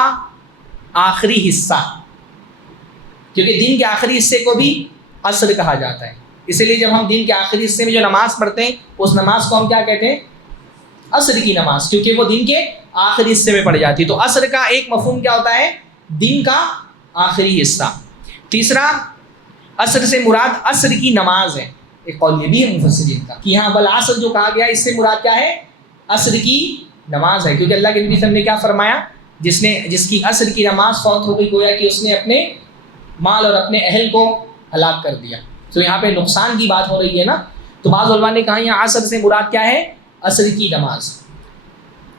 آخری حصہ، کیونکہ دن کے آخری حصے کو بھی عصر کہا جاتا ہے. اسی لیے جب ہم دن کے آخری حصے میں جو نماز پڑھتے ہیں اس نماز کو ہم کیا کہتے ہیں؟ عصر کی نماز، کیونکہ وہ دن کے آخری حصے میں پڑھی جاتی ہے. تو عصر کا ایک مفہوم کیا ہوتا ہے؟ دن کا آخری حصہ. تیسرا، عصر سے مراد عصر کی نماز ہے. ایک قول یہ بھی ہے مفسرین کا کہ یہاں بالعصر جو کہا گیا اس سے مراد کیا ہے؟ عصر کی نماز ہے، کیونکہ اللہ کے نبی صلی اللہ علیہ وسلم نے کیا فرمایا؟ جس کی عصر کی نماز فوت ہو گئی گویا کہ اس نے اپنے مال اور اپنے اہل کو ہلاک کر دیا. تو یہاں پہ نقصان کی بات ہو رہی ہے نا. تو بعض علماء نے کہا یہاں عصر سے مراد کیا ہے؟ عصر کی نماز.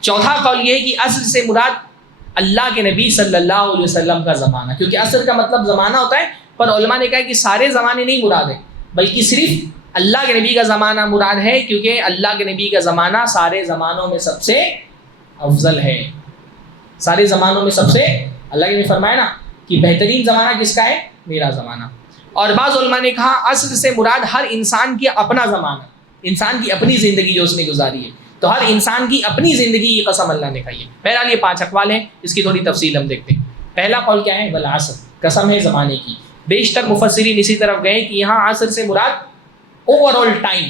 چوتھا قول یہ ہے کہ عصر سے مراد اللہ کے نبی صلی اللہ علیہ وسلم کا زمانہ، کیونکہ عصر کا مطلب زمانہ ہوتا ہے، پر علماء نے کہا کہ سارے زمانے نہیں مراد ہیں، بلکہ صرف اللہ کے نبی کا زمانہ مراد ہے، کیونکہ اللہ کے نبی کا زمانہ سارے زمانوں میں سب سے افضل ہے. سارے زمانوں میں سب سے، اللہ کے نبی فرمایا نا کہ بہترین زمانہ کس کا ہے؟ میرا زمانہ. اور بعض علماء نے کہا عصر سے مراد ہر انسان کی اپنا زمانہ، انسان کی اپنی زندگی جو اس نے گزاری ہے. تو ہر انسان کی اپنی زندگی کی قسم اللہ نے کھائی ہے. بہرحال یہ 5 اقوال ہیں، اس کی تھوڑی تفصیل ہم دیکھتے ہیں. پہلا قول کیا ہے؟ والعصر، قسم ہے زمانے کی. بیشتر مفسرین اسی طرف گئے کہ یہاں عصر سے مراد اوور آل ٹائم،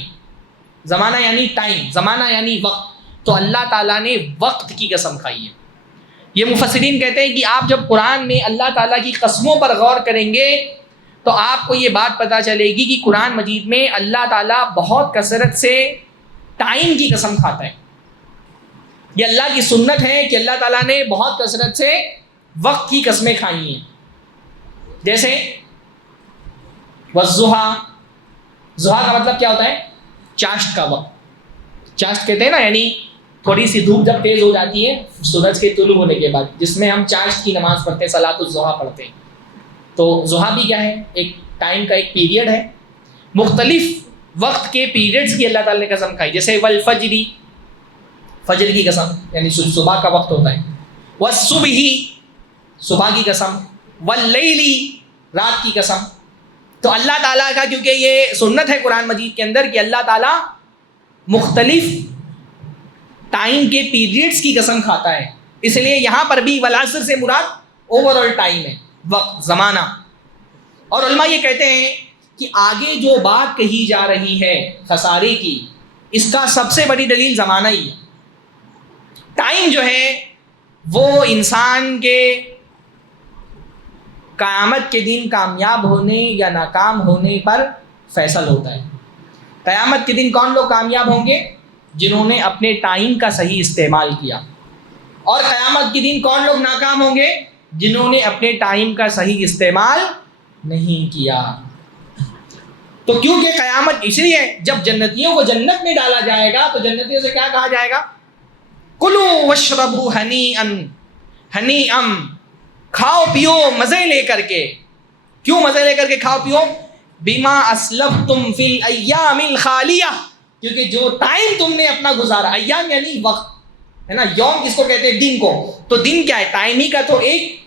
زمانہ یعنی ٹائم، زمانہ یعنی وقت. تو اللہ تعالیٰ نے وقت کی قسم کھائی ہے. یہ مفسرین کہتے ہیں کہ آپ جب قرآن میں اللہ تعالیٰ کی قسموں پر غور کریں گے تو آپ کو یہ بات پتہ چلے گی کہ قرآن مجید میں اللہ تعالیٰ بہت کثرت سے ٹائم کی قسم کھاتا ہے. یہ اللہ کی سنت ہے کہ اللہ تعالیٰ نے بہت کثرت سے وقت کی قسمیں کھائی ہیں. جیسے والضحیٰ، ضحیٰ کا مطلب کیا ہوتا ہے؟ چاشت کا وقت. چاشت کہتے ہیں نا، یعنی تھوڑی سی دھوپ جب تیز ہو جاتی ہے سورج کے طلوع ہونے کے بعد، جس میں ہم چاشت کی نماز پڑھتے ہیں، صلاۃ الضحیٰ پڑھتے ہیں. تو ضحیٰ بھی کیا ہے؟ ایک ٹائم کا ایک پیریڈ ہے. مختلف وقت کے پیریڈز کی اللہ تعالیٰ نے قسم کھائی. جیسے والفجری، فجر کی قسم یعنی صبح کا وقت ہوتا ہے. والصبحی، صبح کی قسم. واللیلی، رات کی قسم. تو اللہ تعالیٰ کا کیونکہ یہ سنت ہے قرآن مجید کے اندر کہ اللہ تعالیٰ مختلف ٹائم کے پیریڈز کی قسم کھاتا ہے، اس لیے یہاں پر بھی والعصر سے مراد اوور آل ٹائم ہے، وقت، زمانہ. اور علماء یہ کہتے ہیں کہ آگے جو بات کہی جا رہی ہے خسارے کی، اس کا سب سے بڑی دلیل زمانہ ہی ہے. ٹائم جو ہے وہ انسان کے قیامت کے دن کامیاب ہونے یا ناکام ہونے پر فیصل ہوتا ہے. قیامت کے دن کون لوگ کامیاب ہوں گے؟ جنہوں نے اپنے ٹائم کا صحیح استعمال کیا. اور قیامت کے دن کون لوگ ناکام ہوں گے؟ جنہوں نے اپنے ٹائم کا صحیح استعمال نہیں کیا. تو کیونکہ قیامت اس لیے جب جنتیوں کو جنت میں ڈالا جائے گا تو جنتیوں سے کیا کہا جائے گا؟ کلوا واشربوا ہنیئا ہنیئا، کھاؤ پیو مزے لے کر کے. کیوں مزے لے کر کے کھاؤ پیو؟ بما اسلفتم فی الایام الخالیہ، کیونکہ جو ٹائم تم نے اپنا گزارا، ایام یعنی وقت ہے نا، یوم کس کو کہتے ہیں؟ دن کو. تو دن کیا ہے؟ ٹائم ہی کا تو ایک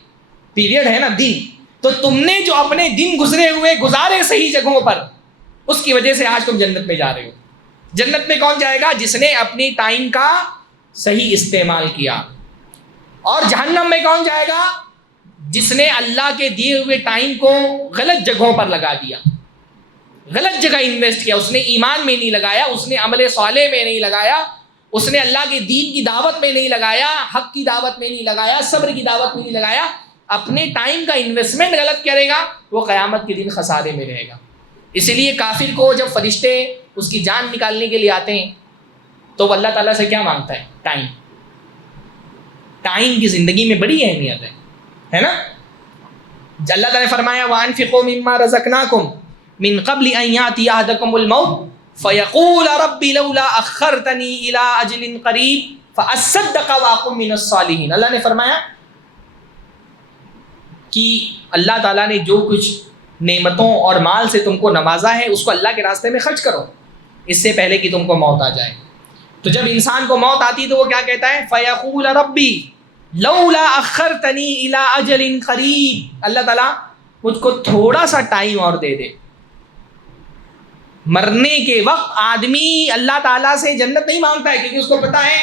پیریڈ ہے نا دن. تو تم نے جو اپنے دن گزارے صحیح جگہوں پر، اس کی وجہ سے آج تم جنت میں جا رہے ہو. جنت میں کون جائے گا؟ جس نے اپنی ٹائم کا صحیح استعمال کیا. اور جہنم میں کون جائے گا؟ جس نے اللہ کے دیے ہوئے ٹائم کو غلط جگہوں پر لگا دیا، غلط جگہ انویسٹ کیا. اس نے ایمان میں نہیں لگایا، اس نے عمل صالح میں نہیں لگایا، اس نے اللہ کے دین کی دعوت میں نہیں لگایا، حق کی دعوت میں نہیں لگایا، صبر کی دعوت میں نہیں لگایا. اپنے ٹائم کا انویسٹمنٹ غلط کرے گا، وہ قیامت کے دن خسارے میں رہے گا. اسی لیے کافر کو جب فرشتے اس کی جان نکالنے کے لیے آتے ہیں تو وہ اللہ تعالیٰ سے کیا مانگتا ہے؟ ٹائم. ٹائم کی زندگی میں بڑی اہمیت ہے نا. اللہ تعالیٰ نے فرمایا وَأَنفِقُوا مِمَّا رَزَقْنَاكُمْ مِن قَبْلِ أَن يَأْتِيَ أَحَدَكُمُ الْمَوْتُ فَيَقُولَ رَبِّ لَوْلَا أَخَّرْتَنِي إِلَىٰ أَجَلٍ قَرِيبٍ فَأَصَّدَّقَ وَأَكُن مِّنَ الصَّالِحِينَ. اللہ نے فرمایا کہ اللہ تعالیٰ نے جو کچھ نعمتوں اور مال سے تم کو نوازا ہے اس کو اللہ کے راستے میں خرچ کرو اس سے پہلے کہ تم کو موت آ جائے. تو جب انسان کو موت آتی تو وہ کیا کہتا ہے؟ فَيَقُولَ رَبِّ لَوْلَا أَخَّرْتَنِي إِلَىٰ أَجَلٍ قَرِيبٍ. اللہ تعالیٰ مجھ کو تھوڑا سا ٹائم اور دے دے. مرنے کے وقت آدمی اللہ تعالیٰ سے جنت نہیں مانگتا ہے کیونکہ اس کو پتا ہے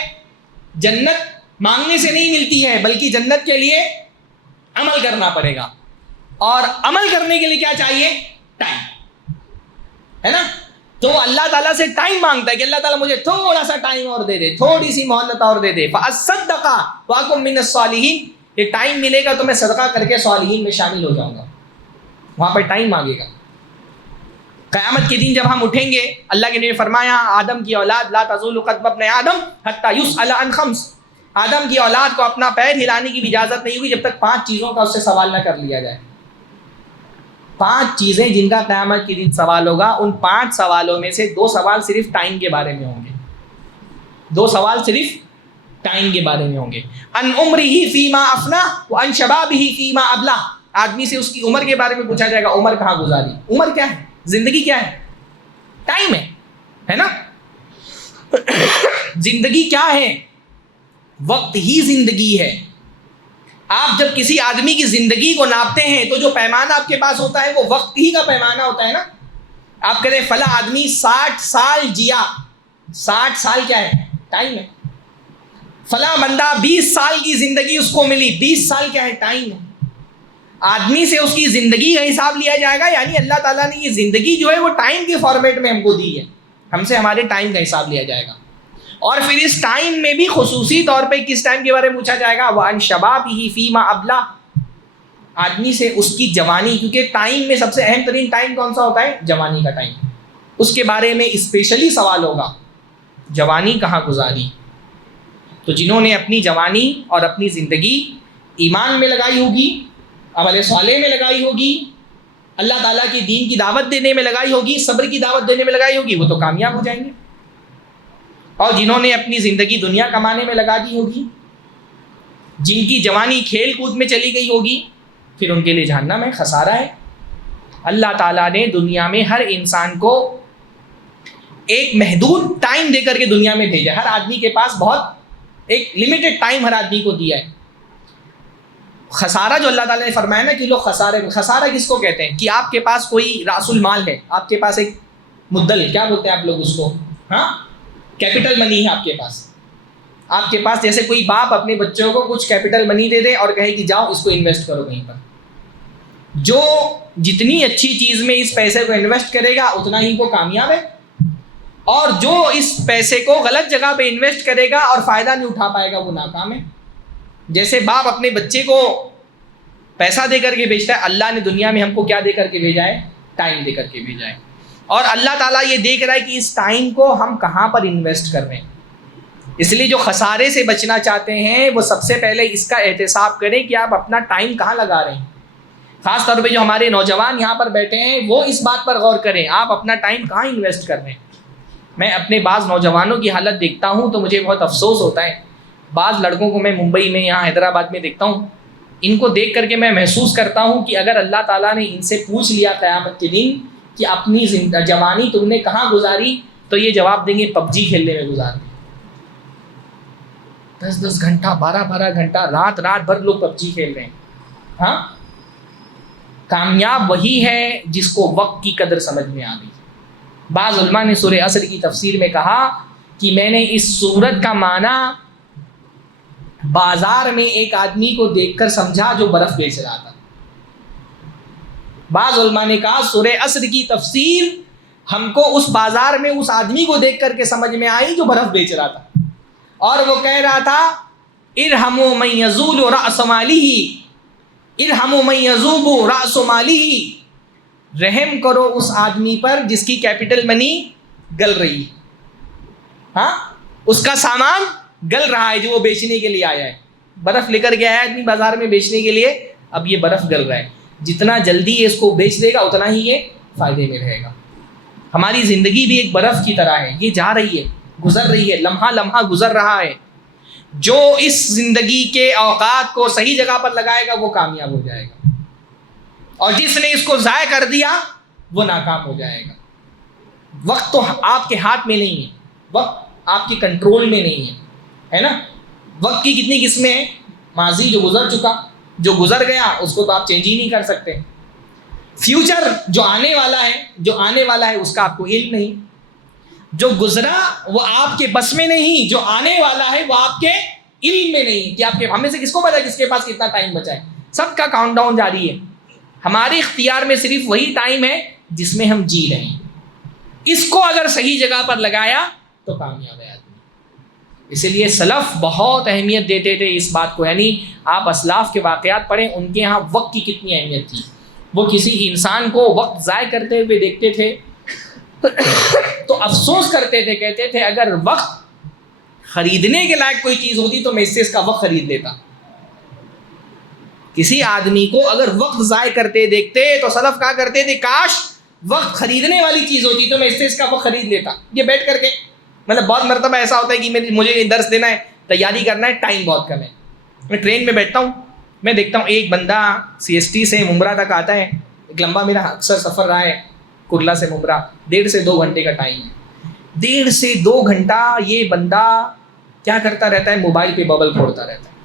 جنت مانگنے سے نہیں ملتی ہے بلکہ جنت کے لیے عمل کرنا پڑے گا. اور عمل کرنے کے لیے کیا چاہیے؟ ٹائم, ہے نا. تو اللہ تعالیٰ سے ٹائم مانگتا ہے کہ اللہ تعالیٰ مجھے تھوڑا سا ٹائم اور دے دے, تھوڑی سی مہلت اور دے دے. فَأَصَّدَّقَ وَأَكُن مِّنَ الصَّالِحِينَ. یہ ٹائم ملے گا تو میں صدقہ کر کے صالحین میں شامل ہو جاؤں گا. وہاں پر ٹائم مانگے گا. قیامت کے دن جب ہم اٹھیں گے, اللہ کے نبی فرمایا آدم کی اولاد لا تزول قدم ابن آدم حتی یسأل عن خمس. آدم کی اولاد کو اپنا پیر ہلانے کی بھی اجازت نہیں ہوئی جب تک 5 چیزوں کا اس سے سوال نہ کر لیا جائے. 5 چیزیں جن کا قیامت کے دن سوال ہوگا. ان 5 سوالوں میں سے 2 سوال صرف ٹائم کے بارے میں ہوں گے. 2 سوال صرف ٹائم کے بارے میں ہوں گے. ان عمرہ فیما افنا وان شبابہ فیما ابلا. آدمی سے اس کی عمر کے بارے میں پوچھا جائے گا, عمر کہاں گزاری. عمر کیا ہے؟ زندگی کیا ہے؟ ٹائم ہے نا. زندگی کیا ہے؟ وقت ہی زندگی ہے. آپ جب کسی آدمی کی زندگی کو ناپتے ہیں تو جو پیمانہ آپ کے پاس ہوتا ہے وہ وقت ہی کا پیمانہ ہوتا ہے نا. آپ کہتے ہیں فلاں آدمی 60 سال جیا. 60 سال کیا ہے؟ ٹائم ہے. فلاں بندہ 20 سال کی زندگی اس کو ملی. 20 سال کیا ہے؟ ٹائم ہے. آدمی سے اس کی زندگی کا حساب لیا جائے گا, یعنی اللہ تعالیٰ نے یہ زندگی جو ہے وہ ٹائم کے فارمیٹ میں ہم کو دی ہے. ہم سے ہمارے ٹائم کا حساب لیا جائے گا. اور پھر اس ٹائم میں بھی خصوصی طور پہ کس ٹائم کے بارے میں پوچھا جائے گا؟ وَأَن شَبَابِهِ فِيمَا أَبْلَىٰ. آدمی سے اس کی جوانی, کیونکہ ٹائم میں سب سے اہم ترین ٹائم کون سا ہوتا ہے؟ جوانی کا ٹائم. اس کے بارے میں اسپیشلی سوال ہوگا, جوانی کہاں گزاری. تو جنہوں نے اپنی جوانی اور اپنی زندگی ایمان میں لگائی ہوگی, عمل صالح میں لگائی ہوگی, اللہ تعالیٰ کی دین کی دعوت دینے میں لگائی ہوگی, صبر کی دعوت دینے میں لگائی ہوگی, وہ تو کامیاب ہو جائیں گے. اور جنہوں نے اپنی زندگی دنیا کمانے میں لگا دی ہوگی, جن کی جوانی کھیل کود میں چلی گئی ہوگی, پھر ان کے لیے جہنم ہے, خسارہ ہے. اللہ تعالیٰ نے دنیا میں ہر انسان کو ایک محدود ٹائم دے کر کے دنیا میں بھیجا. ہر آدمی کے پاس بہت ایک لمیٹڈ ٹائم ہر آدمی کو دیا ہے. خسارہ جو اللہ تعالیٰ نے فرمایا نا کہ لوگ خسارہ کس کو کہتے ہیں؟ کہ آپ کے پاس کوئی راس المال ہے, آپ کے پاس ایک مدل, کیا بولتے ہیں آپ لوگ اس کو, ہاں کیپٹل منی ہے آپ کے پاس. آپ کے پاس جیسے کوئی باپ اپنے بچوں کو کچھ کیپٹل منی دے دے اور کہے کہ جاؤ اس کو انویسٹ کرو کہیں پر. جو جتنی اچھی چیز میں اس پیسے کو انویسٹ کرے گا اتنا ہی وہ کامیاب ہے, اور جو اس پیسے کو غلط جگہ پہ انویسٹ کرے گا اور فائدہ نہیں اٹھا پائے گا وہ ناکام ہے. جیسے باپ اپنے بچے کو پیسہ دے کر کے بھیجتا ہے, اللہ نے دنیا میں ہم کو کیا دے کر کے بھیجا ہے؟ ٹائم دے کر کے بھیجا ہے. اور اللہ تعالیٰ یہ دیکھ رہا ہے کہ اس ٹائم کو ہم کہاں پر انویسٹ کر رہے ہیں. اس لیے جو خسارے سے بچنا چاہتے ہیں وہ سب سے پہلے اس کا احتساب کریں کہ آپ اپنا ٹائم کہاں لگا رہے ہیں. خاص طور پہ جو ہمارے نوجوان یہاں پر بیٹھے ہیں وہ اس بات پر غور کریں, آپ اپنا ٹائم کہاں انویسٹ کر رہے ہیں. میں اپنے بعض نوجوانوں کی حالت دیکھتا ہوں تو مجھے بہت افسوس ہوتا ہے. بعض لڑکوں کو میں ممبئی میں, یہاں حیدرآباد میں دیکھتا ہوں, ان کو دیکھ کر کے میں محسوس کرتا ہوں کہ اگر اللہ تعالیٰ نے ان سے پوچھ لیا قیامت کے دن کہ اپنی جوانی تم نے کہاں گزاری, تو یہ جواب دیں گے PUBG کھیلنے میں گزار دی. 10-10 گھنٹہ 12-12 گھنٹہ رات بھر لوگ PUBG کھیل رہے ہیں. ہاں, کامیاب وہی ہے جس کو وقت کی قدر سمجھ میں آ گئی. بعض علماء نے سورہ عصر کی تفسیر میں کہا کہ میں نے اس سورت کا معنی بازار میں ایک آدمی کو دیکھ کر سمجھا جو برف بیچ رہا تھا. بعض علماء نے کہا سورہ عصر کی تفسیر ہم کو اس بازار میں اس آدمی کو دیکھ کر کے سمجھ میں آئی جو برف بیچ رہا تھا, اور وہ کہہ رہا تھا ارحموا من یزول رأس مالہ, ارحموا من یذوب رأس مالہ, رحم کرو اس آدمی پر جس کی کیپٹل منی گل رہی, ہاں اس کا سامان گل رہا ہے جو وہ بیچنے کے لیے آیا ہے. برف لے کر کے آیا آدمی بازار میں بیچنے کے لیے, اب یہ برف گل رہا ہے, جتنا جلدی یہ اس کو بیچ دے گا اتنا ہی یہ فائدے میں رہے گا. ہماری زندگی بھی ایک برف کی طرح ہے, یہ جا رہی ہے, گزر رہی ہے, لمحہ لمحہ گزر رہا ہے. جو اس زندگی کے اوقات کو صحیح جگہ پر لگائے گا وہ کامیاب ہو جائے گا, اور جس نے اس کو ضائع کر دیا وہ ناکام ہو جائے گا. وقت تو آپ کے ہاتھ میں نہیں ہے, وقت آپ کے کنٹرول میں نہیں ہے, ہے نا. وقت کی کتنی قسمیں ہیں, ماضی جو گزر چکا, جو گزر گیا اس کو تو آپ چینج ہی نہیں کر سکتے. فیوچر جو آنے والا ہے اس کا آپ کو علم نہیں. جو گزرا وہ آپ کے بس میں نہیں, جو آنے والا ہے وہ آپ کے علم میں نہیں کہ آپ کے, ہمیں سے کس کو پتا ہے کس کے پاس کتنا ٹائم بچا ہے. سب کا کاؤنٹ ڈاؤن جاری ہے. ہمارے اختیار میں صرف وہی ٹائم ہے جس میں ہم جی رہے ہیں. اس کو اگر صحیح جگہ پر لگایا تو کامیاب ہے آدمی. اسی لیے سلف بہت اہمیت دیتے تھے اس بات کو. یعنی آپ اسلاف کے واقعات پڑھیں, ان کے ہاں وقت کی کتنی اہمیت تھی. وہ کسی انسان کو وقت ضائع کرتے ہوئے دیکھتے تھے تو افسوس کرتے تھے, کہتے تھے اگر وقت خریدنے کے لائق کوئی چیز ہوتی تو میں اس سے اس کا وقت خرید لیتا. کسی آدمی کو اگر وقت ضائع کرتے دیکھتے تو سلف کہا کرتے تھے کاش وقت خریدنے والی چیز ہوتی تو میں اس سے اس کا وقت خرید لیتا. یہ بیٹھ کر کے مطلب بہت مرتبہ ایسا ہوتا ہے کہ مجھے یہ درس دینا ہے, تیاری کرنا ہے, ٹائم بہت کم ہے, میں ٹرین میں بیٹھتا ہوں, میں دیکھتا ہوں ایک بندہ CST سے ممبرا تک آتا ہے. ایک لمبا میرا اکثر سفر رہا ہے کرلا سے ممبرا, 1.5 سے 2 گھنٹے کا ٹائم ہے. 1.5 سے 2 گھنٹہ یہ بندہ کیا کرتا رہتا ہے, موبائل پہ ببل پھوڑتا رہتا ہے.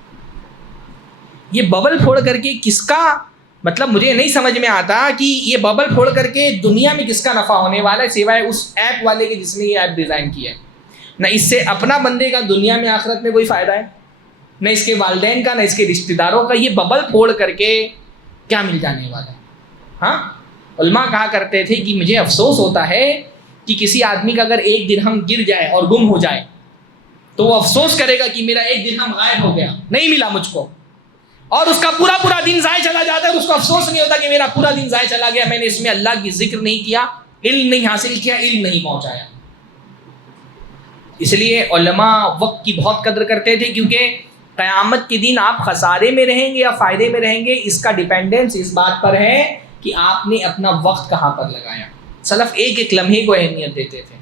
یہ ببل پھوڑ کر کے کس کا, مطلب مجھے نہیں سمجھ میں آتا کہ یہ ببل پھوڑ کر کے دنیا میں کس کا نفع ہونے والا ہے سوائے اس ایپ والے کے جس نے یہ ایپ ڈیزائن کیا ہے. نہ اس سے اپنا بندے کا دنیا میں آخرت میں کوئی فائدہ ہے, نہ اس کے والدین کا, نہ اس کے رشتہ داروں کا. یہ ببل پھوڑ کر کے کیا مل جانے والا ہے. ہاں, علماء کہا کرتے تھے کہ مجھے افسوس ہوتا ہے کہ کسی آدمی کا اگر 1 درہم گر جائے اور گم ہو جائے تو وہ افسوس کرے گا کہ میرا 1 درہم غائب ہو گیا, نہیں ملا مجھ کو, اور اس کا پورا دن ضائع چلا جاتا ہے. اس کو افسوس نہیں ہوتا کہ میرا پورا دن ضائع چلا گیا, میں نے اس میں اللہ کی ذکر نہیں کیا, علم نہیں حاصل کیا, علم نہیں پہنچایا. اس لیے علماء وقت کی بہت قدر کرتے تھے, کیونکہ قیامت کے دن آپ خسارے میں رہیں گے یا فائدے میں رہیں گے اس کا ڈیپینڈنس اس بات پر ہے کہ آپ نے اپنا وقت کہاں پر لگایا. سلف ایک ایک لمحے کو اہمیت دیتے تھے.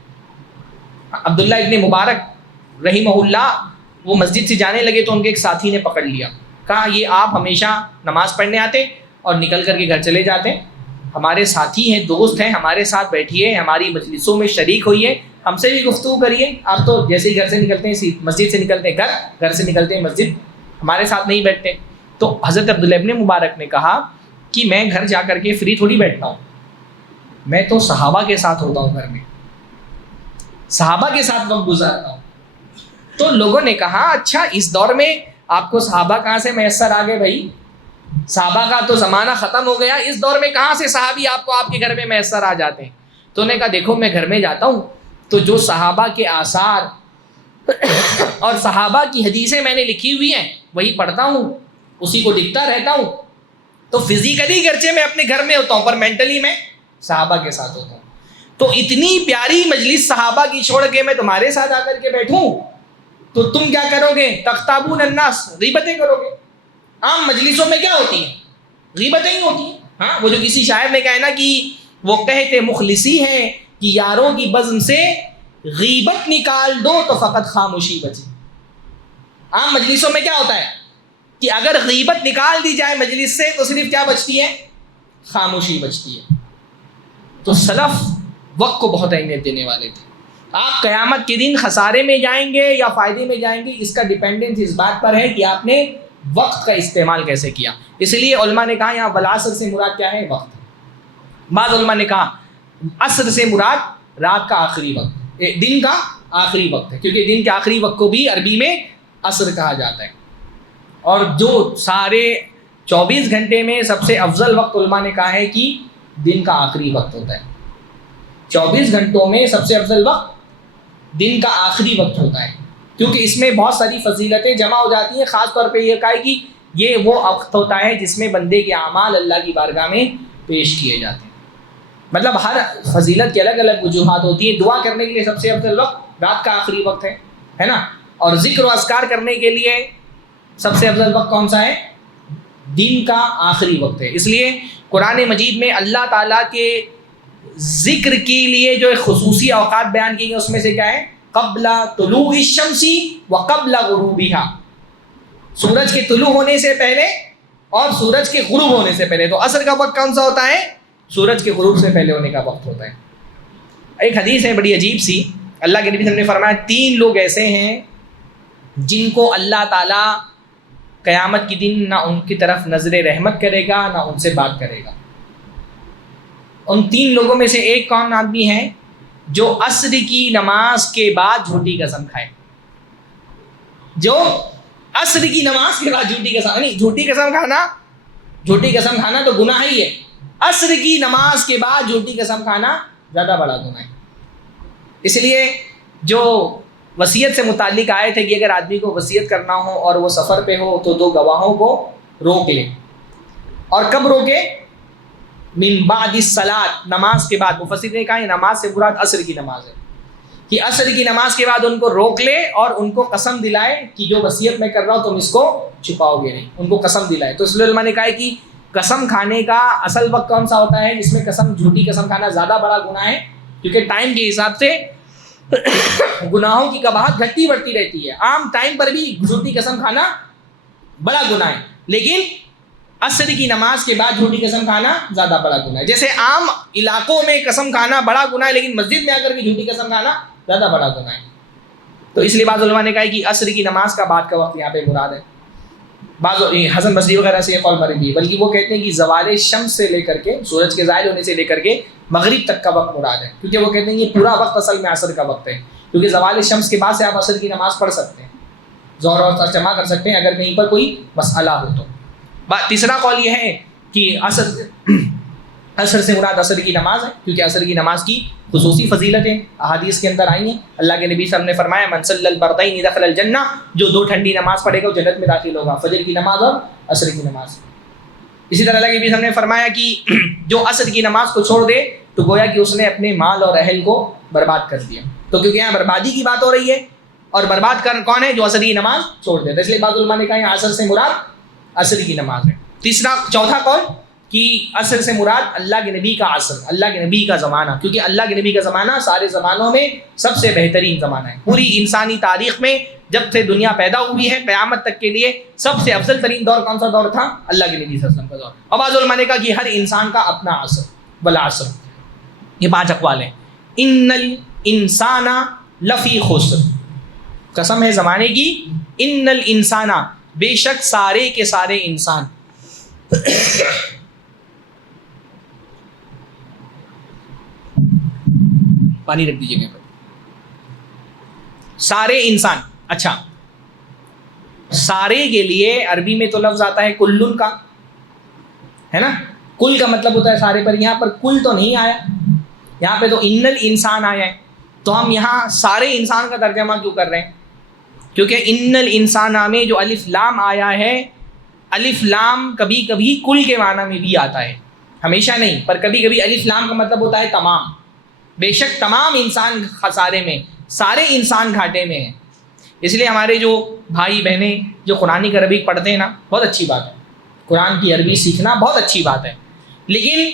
عبداللہ ابن مبارک رحمہ اللہ وہ مسجد سے جانے لگے تو ان کے ایک ساتھی نے پکڑ لیا, کہا یہ آپ ہمیشہ نماز پڑھنے آتے اور نکل کر کے گھر چلے جاتے, ہمارے ساتھی ہیں, دوست ہیں, ہمارے ساتھ بیٹھیے, ہماری مجلسوں میں شریک ہوئیے, ہم سے بھی گفتگو کریے. آپ تو جیسے ہی گھر سے نکلتے ہیں مسجد سے نکلتے ہیں گھر سے نکلتے ہیں مسجد, ہمارے ساتھ نہیں بیٹھتے. تو حضرت عبداللہ ابن مبارک نے کہا کہ میں گھر جا کر کے فری تھوڑی بیٹھتا ہوں, میں تو صحابہ کے ساتھ ہوتا ہوں, گھر میں صحابہ کے ساتھ وقت گزارتا ہوں. تو لوگوں نے کہا اچھا اس دور میں آپ کو صحابہ کہاں سے میسر آ گئے بھائی, صحابہ کا تو زمانہ ختم ہو گیا, اس دور میں کہاں سے صحابی آپ کو آپ کے گھر میں میسر آ جاتے ہیں. تو انہوں نے کہا دیکھو میں گھر میں جاتا ہوں تو جو صحابہ کے آثار اور صحابہ کی حدیثیں میں نے لکھی ہوئی ہیں وہی پڑھتا ہوں, اسی کو لکھتا رہتا ہوں. تو فزیکلی گرچہ میں اپنے گھر میں ہوتا ہوں پر مینٹلی میں صحابہ کے ساتھ ہوتا ہوں. تو اتنی پیاری مجلس صحابہ کی چھوڑ کے میں تمہارے ساتھ آ کر کے بیٹھوں تو تم کیا کرو گے, تختابون الناس, غیبتیں کرو گے. عام مجلسوں میں کیا ہوتی ہیں, غیبتیں ہی ہوتی ہیں. ہاں, وہ جو کسی شاعر نے کہا نا کہ وہ کہتے مخلصی ہیں کہ یاروں کی بزم سے غیبت نکال دو تو فقط خاموشی بچی. عام مجلسوں میں کیا ہوتا ہے کہ اگر غیبت نکال دی جائے مجلس سے تو صرف کیا بچتی ہے, خاموشی بچتی ہے. تو سلف وقت کو بہت اہمیت دینے والے تھے. آپ قیامت کے دن خسارے میں جائیں گے یا فائدے میں جائیں گے اس کا ڈیپینڈنس اس بات پر ہے کہ آپ نے وقت کا استعمال کیسے کیا. اس لیے علماء نے کہا یہاں والعصر سے مراد کیا ہے, وقت. بعض علماء نے کہا عصر سے مراد رات کا آخری وقت, دن کا آخری وقت ہے, کیونکہ دن کے آخری وقت کو بھی عربی میں عصر کہا جاتا ہے. اور جو سارے 24 گھنٹے میں سب سے افضل وقت علماء نے کہا ہے کہ دن کا آخری وقت ہوتا ہے. 24 گھنٹوں میں سب سے افضل وقت دن کا آخری وقت ہوتا ہے, کیونکہ اس میں بہت ساری فضیلتیں جمع ہو جاتی ہیں. خاص طور پہ یہ کہا کہ یہ وہ وقت ہوتا ہے جس میں بندے کے اعمال اللہ کی بارگاہ میں پیش کیے جاتے ہیں. مطلب ہر فضیلت کی الگ الگ وجوہات ہوتی ہیں. دعا کرنے کے لیے سب سے افضل وقت رات کا آخری وقت ہے نا, اور ذکر و اذکار کرنے کے لیے سب سے افضل وقت کون سا ہے؟ دن کا آخری وقت ہے. اس لیے قرآن مجید میں اللہ تعالیٰ کے ذکر کے لیے جو ایک خصوصی اوقات بیان کی گئی اس میں سے کیا ہے؟ قبل طلوع الشمس و قبل غروبها، سورج کے طلوع ہونے سے پہلے اور سورج کے غروب ہونے سے پہلے. تو عصر کا وقت کون سا ہوتا ہے؟ سورج کے غروب سے پہلے ہونے کا وقت ہوتا ہے. ایک حدیث ہے بڑی عجیب سی، اللہ کے نبی صلی اللہ علیہ وسلم نے فرمایا 3 لوگ ایسے ہیں جن کو اللہ تعالیٰ قیامت کے دن نہ ان کی طرف نظر رحمت کرے گا نہ ان سے بات کرے گا. ان 3 لوگوں میں سے ایک کون آدمی ہے؟ جو عصر کی نماز کے بعد جھوٹی قسم کھائے. جو عصر کی نماز کے بعد جھوٹی قسم، نہیں جھوٹی قسم کھانا تو گناہ ہی ہے. عصر کی نماز کے بعد جھوٹی قسم کھانا زیادہ بڑا گناہ ہے. اس لیے جو وصیت سے متعلق آئے تھے کہ اگر آدمی کو وصیت کرنا ہو اور وہ سفر پہ ہو تو 2 گواہوں کو روک لے. اور کب روکے؟ من بعد الصلاۃ، نماز کے بعد. مفسرین نے کہا یہ نماز سے مراد عصر کی نماز ہے، کہ عصر کی نماز کے بعد ان کو روک لے اور ان کو قسم دلائے کہ جو وصیت میں کر رہا ہوں تم اس کو چھپاؤ گے نہیں. ان کو قسم دلائے. تو اس لیے علماء نے کہا ہے کہ قسم کھانے کا اصل وقت کون سا ہوتا ہے جس میں جھوٹی قسم کھانا زیادہ بڑا گناہ ہے، کیونکہ ٹائم کے حساب سے گناہوں کی قباحت گھٹتی بڑھتی رہتی ہے. عام ٹائم پر بھی جھوٹی قسم کھانا بڑا گناہ ہے، لیکن عصر کی نماز کے بعد جھوٹی قسم کھانا زیادہ بڑا گناہ ہے. جیسے عام علاقوں میں قسم کھانا بڑا گناہ ہے، لیکن مسجد میں آ کر کے جھوٹی قسم کھانا زیادہ بڑا گناہ ہے. تو اس لیے بعض علماء نے کہا کہ عصر کی نماز کا بعد کا وقت یہاں پہ مراد ہے. بعض حسن بصری وغیرہ سے یہ قول مردی ہے، بلکہ وہ کہتے ہیں کہ زوال شمس سے لے کر کے، سورج کے زائل ہونے سے لے کر کے مغرب تک کا وقت مراد ہے. کیونکہ وہ کہتے ہیں یہ پورا وقت اصل میں عصر کا وقت ہے، کیونکہ زوال شمس کے بعد سے آپ عصر کی نماز پڑھ سکتے ہیں، ظہر اور عصر جمع کر سکتے ہیں اگر کہیں پر کوئی مسئلہ ہو تو. تیسرا قول یہ ہے کہ عصر سے مراد عصر کی نماز ہے، کیونکہ عصر کی نماز کی خصوصی فضیلتیں احادیث کے اندر آئی ہیں. اللہ کے نبی صلی اللہ علیہ وسلم نے فرمایا من صلی البردین دخل الجنہ، جو 2 ٹھنڈی نماز پڑھے گا وہ جنت میں داخل ہوگا، فجر کی نماز اور عصر کی نماز. اسی طرح اللہ کے نبی صلی اللہ علیہ وسلم نے فرمایا کہ جو عصر کی نماز کو چھوڑ دے تو گویا کہ اس نے اپنے مال اور اہل کو برباد کر دیا. تو کیونکہ یہاں بربادی کی بات ہو رہی ہے، اور برباد کون ہے؟ جو عصر کی نماز چھوڑ دیتا ہے. اس لیے بعض علماء نے کہا یہاں عصر سے مراد عصر کی نماز ہے. چوتھا قول کہ عصر سے مراد اللہ کے نبی کا عصر، اللہ کے نبی کا زمانہ، کیونکہ اللہ کے نبی کا زمانہ سارے زمانوں میں سب سے بہترین زمانہ ہے. پوری انسانی تاریخ میں جب سے دنیا پیدا ہوئی ہے قیامت تک کے لیے سب سے افضل ترین دور کون سا دور تھا؟ اللہ کے نبی صلی اللہ علیہ وسلم کا دور. اور بعض علماء نے کہا کہ ہر انسان کا اپنا عصر، والعصر. یہ 5 اقوال ہیں. ان الانسان لفی خسر، قسم ہے زمانے کی. ان الانسان، بے شک سارے کے سارے انسان. پانی رکھ دیجیے گا. سارے انسان. اچھا، سارے کے لیے عربی میں تو لفظ آتا ہے کلن کا، ہے نا؟ کل کا مطلب ہوتا ہے سارے، پر یہاں پر کل تو نہیں آیا، یہاں پہ تو ان الانسان آیا ہے. تو ہم یہاں سارے انسان کا ترجمہ کیوں کر رہے ہیں؟ کیونکہ ان الانسان میں جو الف لام آیا ہے، الف لام کبھی کبھی کل کے معنی میں بھی آتا ہے، ہمیشہ نہیں، پر کبھی کبھی الف لام کا مطلب ہوتا ہے تمام. بے شک تمام انسان خسارے میں، سارے انسان گھاٹے میں ہیں. اس لیے ہمارے جو بھائی بہنیں جو قرآن کی عربی پڑھتے ہیں نا، بہت اچھی بات ہے، قرآن کی عربی سیکھنا بہت اچھی بات ہے، لیکن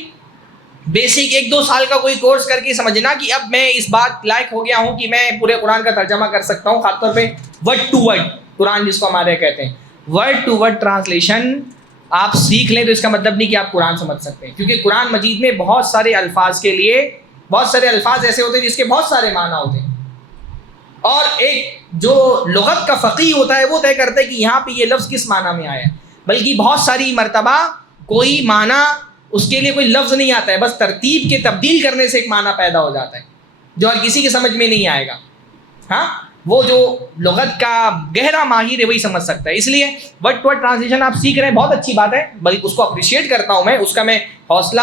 بیسک 1-2 سال کا کوئی کورس کر کے سمجھنا کہ اب میں اس بات لائق ہو گیا ہوں کہ میں پورے قرآن کا ترجمہ کر سکتا ہوں، خاص طور پہ ورڈ ٹو ورڈ قرآن جس کو ہمارے کہتے ہیں. ورڈ ٹو ورڈ ٹرانسلیشن آپ سیکھ لیں تو اس کا مطلب نہیں کہ آپ قرآن سمجھ سکتے ہیں، کیونکہ قرآن مجید میں بہت سارے الفاظ کے لیے بہت سارے الفاظ ایسے ہوتے ہیں جس کے بہت سارے معنی ہوتے ہیں، اور ایک جو لغت کا فقیہ ہوتا ہے وہ طے کرتا ہے کہ یہاں پہ یہ لفظ کس معنی میں آیا ہے. بلکہ بہت ساری مرتبہ کوئی معنی اس کے لیے کوئی لفظ نہیں آتا ہے، بس ترتیب کے تبدیل کرنے سے ایک معنی پیدا ہو جاتا ہے جو ہر کسی کے سمجھ میں نہیں آئے گا. ہاں، وہ جو لغت کا گہرا ماہر ہے وہی سمجھ سکتا ہے. اس لیے ورڈ ٹو ورڈ ٹرانسلیشن آپ سیکھ رہے ہیں، بہت اچھی بات ہے، بلکہ اس کو اپریشیٹ کرتا ہوں میں، اس کا میں حوصلہ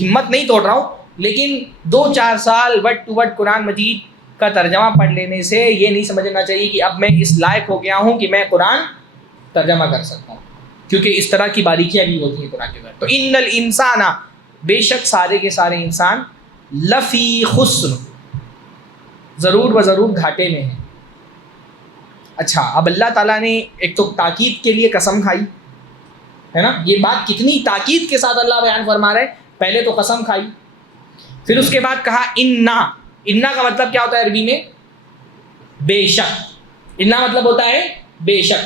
ہمت نہیں توڑ رہا ہوں. لیکن 2-4 سال ورڈ ٹو ورڈ قرآن مجید کا ترجمہ پڑھ لینے سے یہ نہیں سمجھنا چاہیے کہ اب میں اس لائق ہو گیا ہوں کہ میں قرآن ترجمہ کر سکتا ہوں، کیونکہ اس طرح کی باریکیاں بھی ہوتی ہیں قرآن کے اندر. تو ان الانسان، بے شک سارے کے سارے انسان، لفی خسر، ضرور و ضرور گھاٹے میں ہیں. اچھا اب اللہ تعالیٰ نے ایک تو تاکید کے لیے قسم کھائی ہے نا, یہ بات کتنی تاکید کے ساتھ اللہ بیان فرما رہا ہے. پہلے تو قسم کھائی, پھر اس کے بعد کہا انا کا مطلب کیا ہوتا ہے عربی میں؟ بے شک. انا مطلب ہوتا ہے بے شک.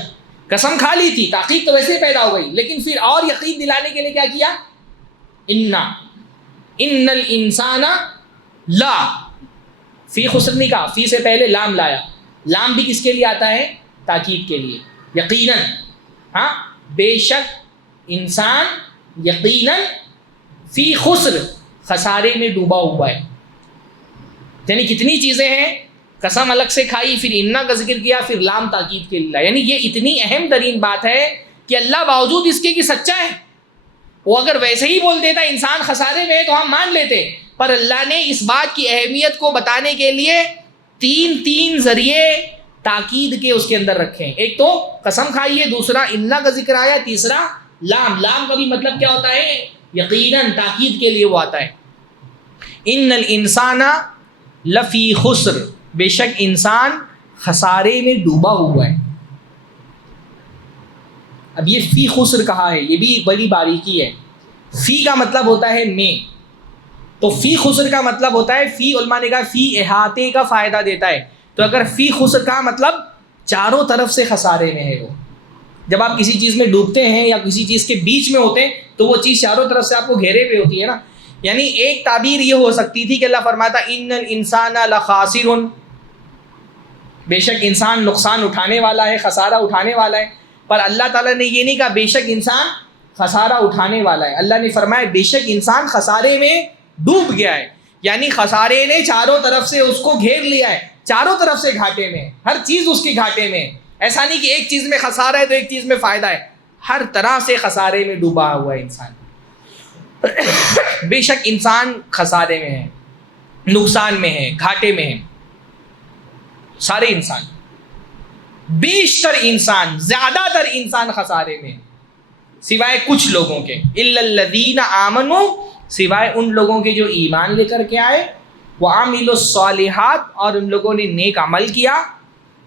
قسم کھا لی تھی, تاکید تو ویسے ہی پیدا ہو گئی, لیکن پھر اور یقین دلانے کے لیے کیا کیا؟ ان الانسان لا فی خسر نہیں کہا, فی سے پہلے لام لایا. لام بھی کس کے لیے آتا ہے؟ تاکید کے لیے. یقیناً, ہاں بے شک انسان یقیناً فی خسر خسارے میں ڈوبا ہوا ہے. یعنی کتنی چیزیں ہیں, قسم الگ سے کھائی, پھر انا کا ذکر کیا, پھر لام تاکید کے لیے. یعنی یہ اتنی اہم ترین بات ہے کہ اللہ باوجود اس کے کہ سچا ہے, وہ اگر ویسے ہی بول دیتا انسان خسارے میں ہے تو ہم مان لیتے, پر اللہ نے اس بات کی اہمیت کو بتانے کے لیے تین ذریعے تاکید کے اس کے اندر رکھے ہیں. ایک تو قسم کھائی ہے, دوسرا انا کا ذکر آیا, تیسرا لام. لام کا بھی مطلب کیا ہوتا ہے؟ یقیناً, تاکید کے لیے وہ آتا ہے. ان الانسان لفی خسر, بے شک انسان خسارے میں ڈوبا ہوا ہے. اب یہ فی خسر کہا ہے, یہ بھی بڑی باریکی ہے. فی کا مطلب ہوتا ہے میں, تو فی خسر کا مطلب ہوتا ہے, فی علماء نے کہا فی احاطے کا فائدہ دیتا ہے. تو اگر فی خسر کا مطلب چاروں طرف سے خسارے میں ہے وہ. جب آپ کسی چیز میں ڈوبتے ہیں یا کسی چیز کے بیچ میں ہوتے ہیں تو وہ چیز چاروں طرف سے آپ کو گھیرے ہوئے ہوتی ہے نا. یعنی ایک تعبیر یہ ہو سکتی تھی کہ اللہ فرماتا ان الانسان لخاسر, بے شک انسان نقصان اٹھانے والا ہے, خسارہ اٹھانے والا ہے. پر اللہ تعالیٰ نے یہ نہیں کہا بے شک انسان خسارہ اٹھانے والا ہے. اللہ نے فرمایا بے شک انسان خسارے میں ڈوب گیا ہے. یعنی خسارے نے چاروں طرف سے اس کو گھیر لیا ہے, چاروں طرف سے گھاٹے میں, ہر چیز اس کے گھاٹے میں. ایسا نہیں کہ ایک چیز میں خسارہ ہے تو ایک چیز میں فائدہ ہے, ہر طرح سے خسارے میں ڈوبا ہوا ہے انسان. بے شک انسان خسارے میں ہے, نقصان میں ہے, گھاٹے میں ہے. سارے انسان, بیشتر انسان, زیادہ تر انسان خسارے میں, سوائے کچھ لوگوں کے. الا الذین آمنوا, سوائے ان لوگوں کے جو ایمان لے کر کے آئے, وعملوا الصالحات, اور ان لوگوں نے نیک عمل کیا,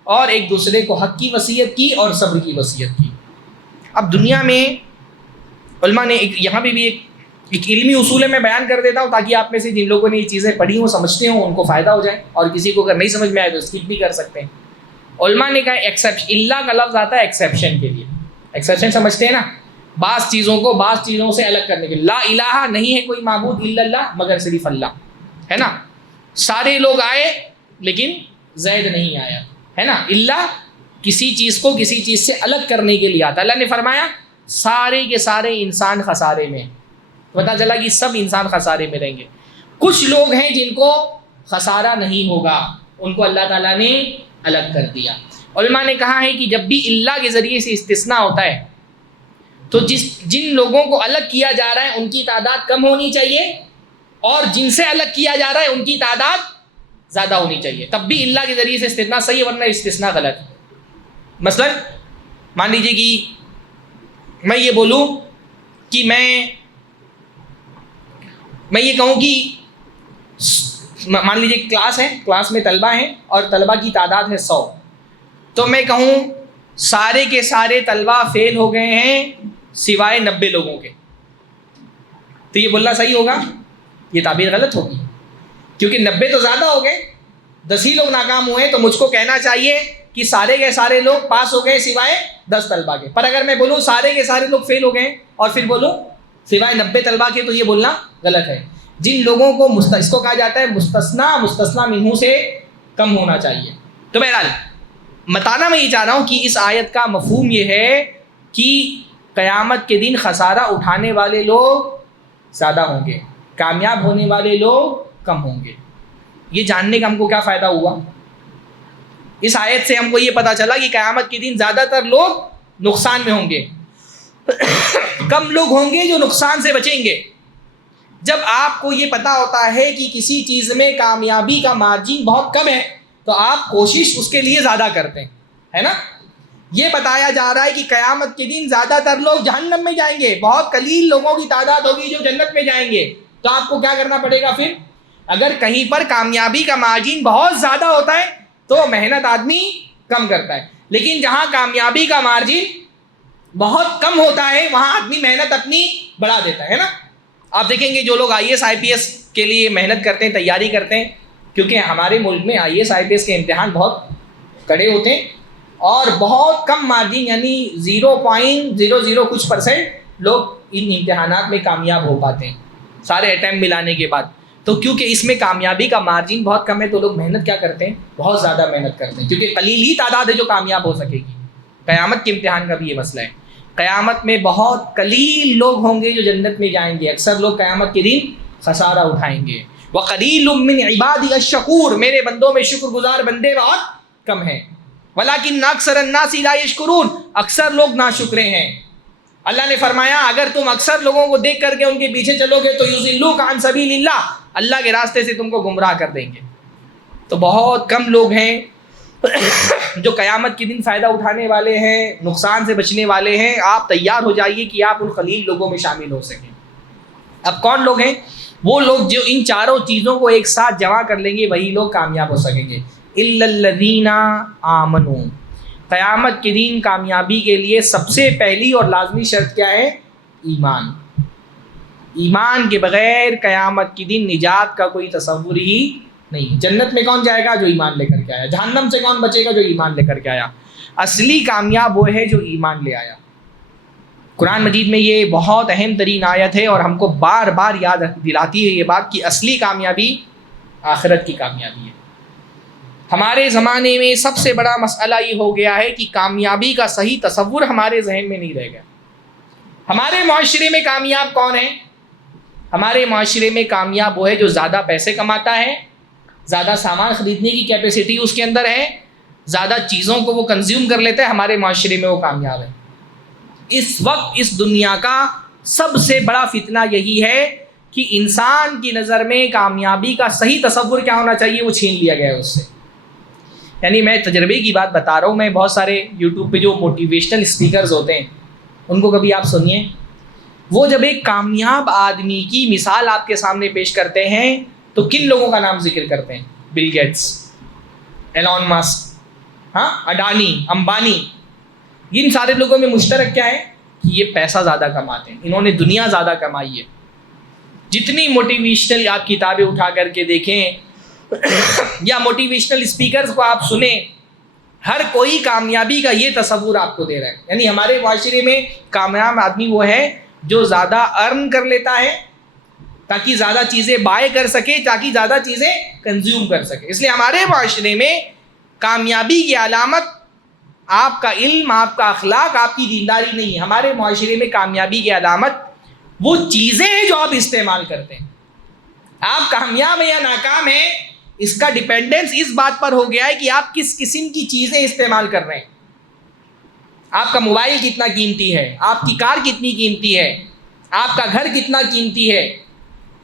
اور ایک دوسرے کو حق کی وصیت کی اور صبر کی وصیت کی. اب دنیا میں علماء نے یہاں پہ بھی ایک علمی اصول ہے, میں بیان کر دیتا ہوں تاکہ آپ میں سے جن لوگوں نے یہ چیزیں پڑھی ہوں, سمجھتے ہوں, ان کو فائدہ ہو جائے, اور کسی کو اگر نہیں سمجھ میں آئے تو اسکپ بھی کر سکتے ہیں. علماء نے کہا ایکسیپشن, اللہ کا لفظ آتا ہے ایکسیپشن کے لیے. ایکسیپشن سمجھتے ہیں نا, بعض چیزوں کو بعض چیزوں سے الگ کرنے کے لیے. لا الہ, نہیں ہے کوئی معبود الا اللہ, مگر صرف اللہ ہے نا. سارے لوگ آئے لیکن زید نہیں آیا ہے نا. اللہ کسی چیز کو کسی چیز سے الگ کرنے کے لیے آتا. اللہ نے فرمایا سارے کے سارے انسان خسارے میں, پتہ چلا کہ سب انسان خسارے میں رہیں گے. کچھ لوگ ہیں جن کو خسارہ نہیں ہوگا, ان کو اللہ تعالیٰ نے الگ کر دیا. علماء نے کہا ہے کہ جب بھی اللہ کے ذریعے سے استثناء ہوتا ہے تو جن لوگوں کو الگ کیا جا رہا ہے ان کی تعداد کم ہونی چاہیے, اور جن سے الگ کیا جا رہا ہے ان کی تعداد زیادہ ہونی چاہیے, تب بھی اللہ کے ذریعے سے استثناء صحیح ہے, ورنہ استثناء غلط. مثلا مان لیجیے کہ میں یہ بولوں کہ میں یہ کہوں کہ مان لیجیے کلاس ہے, کلاس میں طلبہ ہیں اور طلبہ کی تعداد ہے 100, تو میں کہوں سارے کے سارے طلبہ فیل ہو گئے ہیں سوائے 90 لوگوں کے, تو یہ بولنا صحیح ہوگا؟ یہ تعبیر غلط ہوگی, کیونکہ 90 تو زیادہ ہو گئے, 10 ہی لوگ ناکام ہوئے, تو مجھ کو کہنا چاہیے کہ سارے کے سارے لوگ پاس ہو گئے سوائے 10 طلبہ کے. پر اگر میں بولوں سارے کے سارے لوگ فیل ہو گئے اور پھر بولوں سوائے 90 طلبہ کے, تو یہ بولنا غلط ہے. جن لوگوں کو اس کو کہا جاتا ہے مستثنا منہ سے کم ہونا چاہیے. تو بہرحال بتانا میں یہ چاہ رہا ہوں کہ اس آیت کا مفہوم یہ ہے کہ قیامت کے دن خسارہ اٹھانے والے لوگ زیادہ ہوں گے, کامیاب ہونے والے لوگ کم ہوں گے. یہ جاننے کا ہم کو کیا فائدہ ہوا؟ اس آیت سے ہم کو یہ پتہ چلا کہ قیامت کے دن زیادہ تر لوگ نقصان میں ہوں گے, کم لوگ ہوں گے جو نقصان سے بچیں گے. جب آپ کو یہ پتہ ہوتا ہے کہ کسی چیز میں کامیابی کا مارجن بہت کم ہے تو آپ کوشش اس کے لیے زیادہ کرتے ہیں, ہے نا. یہ بتایا جا رہا ہے کہ قیامت کے دن زیادہ تر لوگ جہنم میں جائیں گے, بہت قلیل لوگوں کی تعداد ہوگی جو جنت میں جائیں گے. تو آپ کو کیا کرنا پڑے گا پھر؟ اگر کہیں پر کامیابی کا مارجن بہت زیادہ ہوتا ہے تو محنت آدمی کم کرتا ہے, لیکن جہاں کامیابی کا مارجن بہت کم ہوتا ہے وہاں آدمی محنت اپنی بڑھا دیتا ہے نا. آپ دیکھیں گے جو لوگ IAS کے لیے محنت کرتے ہیں, تیاری کرتے ہیں, کیونکہ ہمارے ملک میں IAS کے امتحان بہت کڑے ہوتے ہیں اور بہت کم مارجن یعنی 0.00 کچھ % لوگ ان امتحانات میں کامیاب ہو پاتے ہیں سارے اٹیمپٹ ملانے کے بعد. تو کیونکہ اس میں کامیابی کا مارجن بہت کم ہے تو لوگ محنت کیا کرتے ہیں, بہت زیادہ محنت کرتے ہیں, کیونکہ قلیل ہی تعداد ہے جو کامیاب ہو سکے گی. قیامت کے امتحان کا بھی یہ مسئلہ ہے. قیامت میں بہت قلیل لوگ ہوں گے جو جنت میں جائیں گے, اکثر لوگ قیامت کے دن خسارہ اٹھائیں گے. وَقَلِيلٌ مِّنْ عِبَادِيَ الشَّكُورُ, میرے بندوں میں شکر گزار بندے بہت کم ہیں. وَلَٰكِنَّ أَكْثَرَ النَّاسِ لَا يَشْكُرُونَ, اکثر لوگ ناشکرے ہیں. اللہ نے فرمایا اگر تم اکثر لوگوں کو دیکھ کر کے ان کے پیچھے چلو گے تو یضلوک عن سبیل اللہ, اللہ کے راستے سے تم کو گمراہ کر دیں گے. تو بہت کم لوگ ہیں جو قیامت کے دن فائدہ اٹھانے والے ہیں, نقصان سے بچنے والے ہیں. آپ تیار ہو جائیے کہ آپ ان قلیل لوگوں میں شامل ہو سکیں. اب کون لوگ ہیں؟ وہ لوگ جو ان چاروں چیزوں کو ایک ساتھ جمع کر لیں گے وہی لوگ کامیاب ہو سکیں گے. الا الذین آمنوا, قیامت کے دن کامیابی کے لیے سب سے پہلی اور لازمی شرط کیا ہے؟ ایمان. ایمان کے بغیر قیامت کے دن نجات کا کوئی تصور ہی نہیں. جنت میں کون جائے گا؟ جو ایمان لے کر کے آیا. جہنم سے کون بچے گا؟ جو ایمان لے کر کے آیا. اصلی کامیاب وہ ہے جو ایمان لے آیا. قرآن مجید میں یہ بہت اہم ترین آیت ہے اور ہم کو بار بار یاد دلاتی ہے یہ بات کہ اصلی کامیابی آخرت کی کامیابی ہے. ہمارے زمانے میں سب سے بڑا مسئلہ یہ ہو گیا ہے کہ کامیابی کا صحیح تصور ہمارے ذہن میں نہیں رہ گیا. ہمارے معاشرے میں کامیاب کون ہے؟ ہمارے معاشرے میں کامیاب وہ ہے جو زیادہ پیسے کماتا ہے, زیادہ سامان خریدنے کی کیپیسٹی اس کے اندر ہے, زیادہ چیزوں کو وہ کنزیوم کر لیتا ہے. ہمارے معاشرے میں وہ کامیاب ہے. اس وقت اس دنیا کا سب سے بڑا فتنہ یہی ہے کہ انسان کی نظر میں کامیابی کا صحیح تصور کیا ہونا چاہیے وہ چھین لیا گیا ہے اس سے. یعنی میں تجربے کی بات بتا رہا ہوں. میں بہت سارے یوٹیوب پہ جو موٹیویشنل اسپیکرز ہوتے ہیں ان کو کبھی آپ سنیے, وہ جب ایک کامیاب آدمی کی مثال آپ کے سامنے پیش کرتے ہیں تو کن لوگوں کا نام ذکر کرتے ہیں؟ Bill Gates, Elon Musk, Adani, Ambani. ان سارے لوگوں میں مشترک کیا ہے کہ یہ پیسہ زیادہ کماتے ہیں, انہوں نے دنیا زیادہ کمائی ہے. جتنی موٹیویشنل آپ کتابیں اٹھا کر کے دیکھیں یا موٹیویشنل اسپیکرز کو آپ سنیں, ہر کوئی کامیابی کا یہ تصور آپ کو دے رہا ہے. یعنی ہمارے معاشرے میں کامیاب آدمی وہ ہے جو زیادہ ارن کر لیتا ہے تاکہ زیادہ چیزیں بائے کر سکے, تاکہ زیادہ چیزیں کنزیوم کر سکے. اس لیے ہمارے معاشرے میں کامیابی کی علامت آپ کا علم, آپ کا اخلاق, آپ کی دینداری نہیں ہے. ہمارے معاشرے میں کامیابی کی علامت وہ چیزیں ہیں جو آپ استعمال کرتے ہیں. آپ کامیاب ہیں یا ناکام ہیں اس کا ڈیپینڈنس اس بات پر ہو گیا ہے کہ آپ کس قسم کی چیزیں استعمال کر رہے ہیں. آپ کا موبائل کتنا قیمتی ہے, آپ کی کار کتنی قیمتی ہے, آپ کا گھر کتنا قیمتی ہے,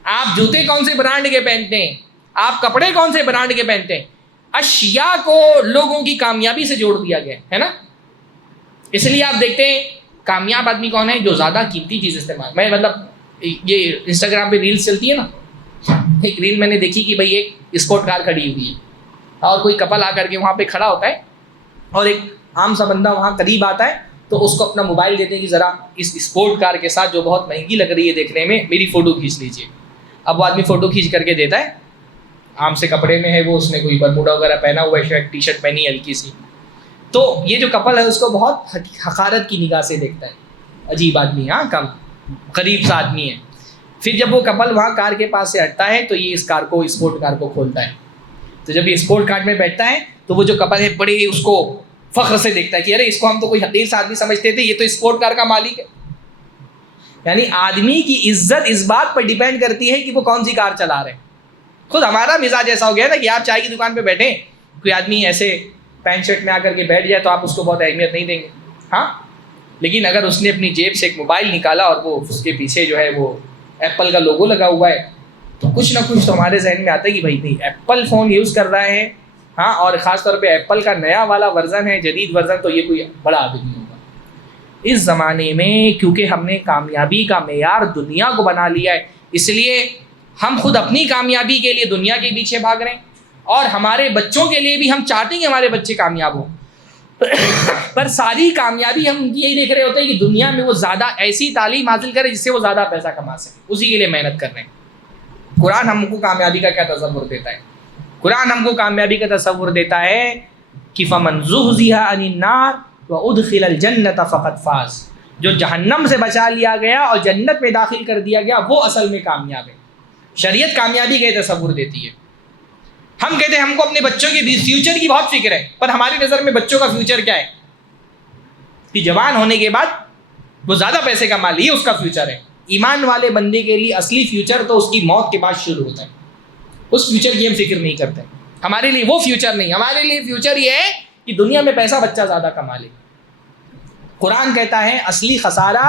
آپ جوتے کون سے برانڈ کے پہنتے ہیں, آپ کپڑے کون سے برانڈ کے پہنتے ہیں. اشیاء کو لوگوں کی کامیابی سے جوڑ دیا گیا ہے نا. اس لیے آپ دیکھتے ہیں کامیاب آدمی کون ہے؟ جو زیادہ قیمتی چیز استعمال. میں مطلب یہ انسٹاگرام پہ ریلز چلتی ہے نا, ایک ریل میں نے دیکھی کہ بھئی ایک اسپورٹ کار کھڑی ہوئی ہے اور کوئی کپل آ کر کے وہاں پہ کھڑا ہوتا ہے اور ایک عام سا بندہ وہاں قریب آتا ہے تو اس کو اپنا موبائل دیتے ہیں کہ ذرا اس اسپورٹ کار کے ساتھ جو بہت مہنگی لگ رہی ہے دیکھنے میں میری فوٹو کھینچ لیجیے. اب وہ آدمی فوٹو کھینچ کر کے دیتا ہے, عام سے کپڑے میں ہے وہ, اس نے کوئی برموڈا وغیرہ پہنا ہوا ہے, شرٹ ٹی شرٹ پہنی ہلکی سی. تو یہ جو کپل ہے اس کو بہت حقارت کی نگاہ سے دیکھتا ہے, عجیب آدمی, کم غریب سا آدمی ہے. پھر جب وہ کپل وہاں کار کے پاس سے ہٹتا ہے تو یہ اس کار کو, اسپورٹ کار کو کھولتا ہے. تو جب یہ اسپورٹ کار میں بیٹھتا ہے تو وہ جو کپل ہے بڑے اس کو فخر سے دیکھتا ہے کہ ارے اس کو ہم تو کوئی حقیر سا آدمی سمجھتے تھے, یہ تو اسپورٹ کار کا مالک ہے. یعنی آدمی کی عزت اس بات پر ڈیپینڈ کرتی ہے کہ وہ کون سی کار چلا رہے ہیں. خود ہمارا مزاج ایسا ہو گیا نا کہ آپ چائے کی دکان پہ بیٹھیں, کوئی آدمی ایسے پینٹ شرٹ میں آ کر کے بیٹھ جائے تو آپ اس کو بہت اہمیت نہیں دیں گے, لیکن اگر اس نے اپنی جیب سے ایک موبائل نکالا اور وہ اس کے پیچھے جو ہے وہ ایپل کا لوگو لگا ہوا ہے تو کچھ نہ کچھ تو ہمارے ذہن میں آتا ہے کہ بھائی نہیں, ایپل فون یوز کر رہا ہے, اور خاص طور پہ ایپل کا نیا والا ورژن ہے, جدید ورژن, تو یہ کوئی بڑا آدمی ہوگا. اس زمانے میں کیونکہ ہم نے کامیابی کا معیار دنیا کو بنا لیا ہے, اس لیے ہم خود اپنی کامیابی کے لیے دنیا کے پیچھے بھاگ رہے ہیں اور ہمارے بچوں کے لیے بھی ہم چاہتے ہیں کہ ہمارے بچے کامیاب ہوں. پر ساری کامیابی ہم یہی دیکھ رہے ہوتے ہیں کہ دنیا میں وہ زیادہ ایسی تعلیم حاصل کرے جس سے وہ زیادہ پیسہ کما سکے، اسی کے لیے محنت کر رہے ہیں۔ قرآن ہم کو کامیابی کا کیا تصور دیتا ہے؟ قرآن ہم کو کامیابی کا تصور دیتا ہے کہ فَمَنْ زُحْزِحَ عَنِ النَّارِ وَأُدْخِلَ الْجَنَّةَ فَقَدْ فَازَ، جو جہنم سے بچا لیا گیا اور جنت میں داخل کر دیا گیا وہ اصل میں کامیاب ہے۔ شریعت کامیابی کا یہ تصور دیتی ہے۔ ہم کہتے ہیں ہم کو اپنے بچوں کے فیوچر کی بہت فکر ہے، پر ہماری نظر میں بچوں کا فیوچر کیا ہے کہ جوان ہونے کے بعد وہ زیادہ پیسے کما لیے، اس کا فیوچر ہے۔ ایمان والے بندے کے لیے اصلی فیوچر تو اس کی موت کے بعد شروع ہوتا ہے، اس فیوچر کی ہم فکر نہیں کرتے۔ ہمارے لیے وہ فیوچر نہیں، ہمارے لیے فیوچر یہ ہے کہ دنیا میں پیسہ بچہ زیادہ کما لے۔ قرآن کہتا ہے اصلی خسارہ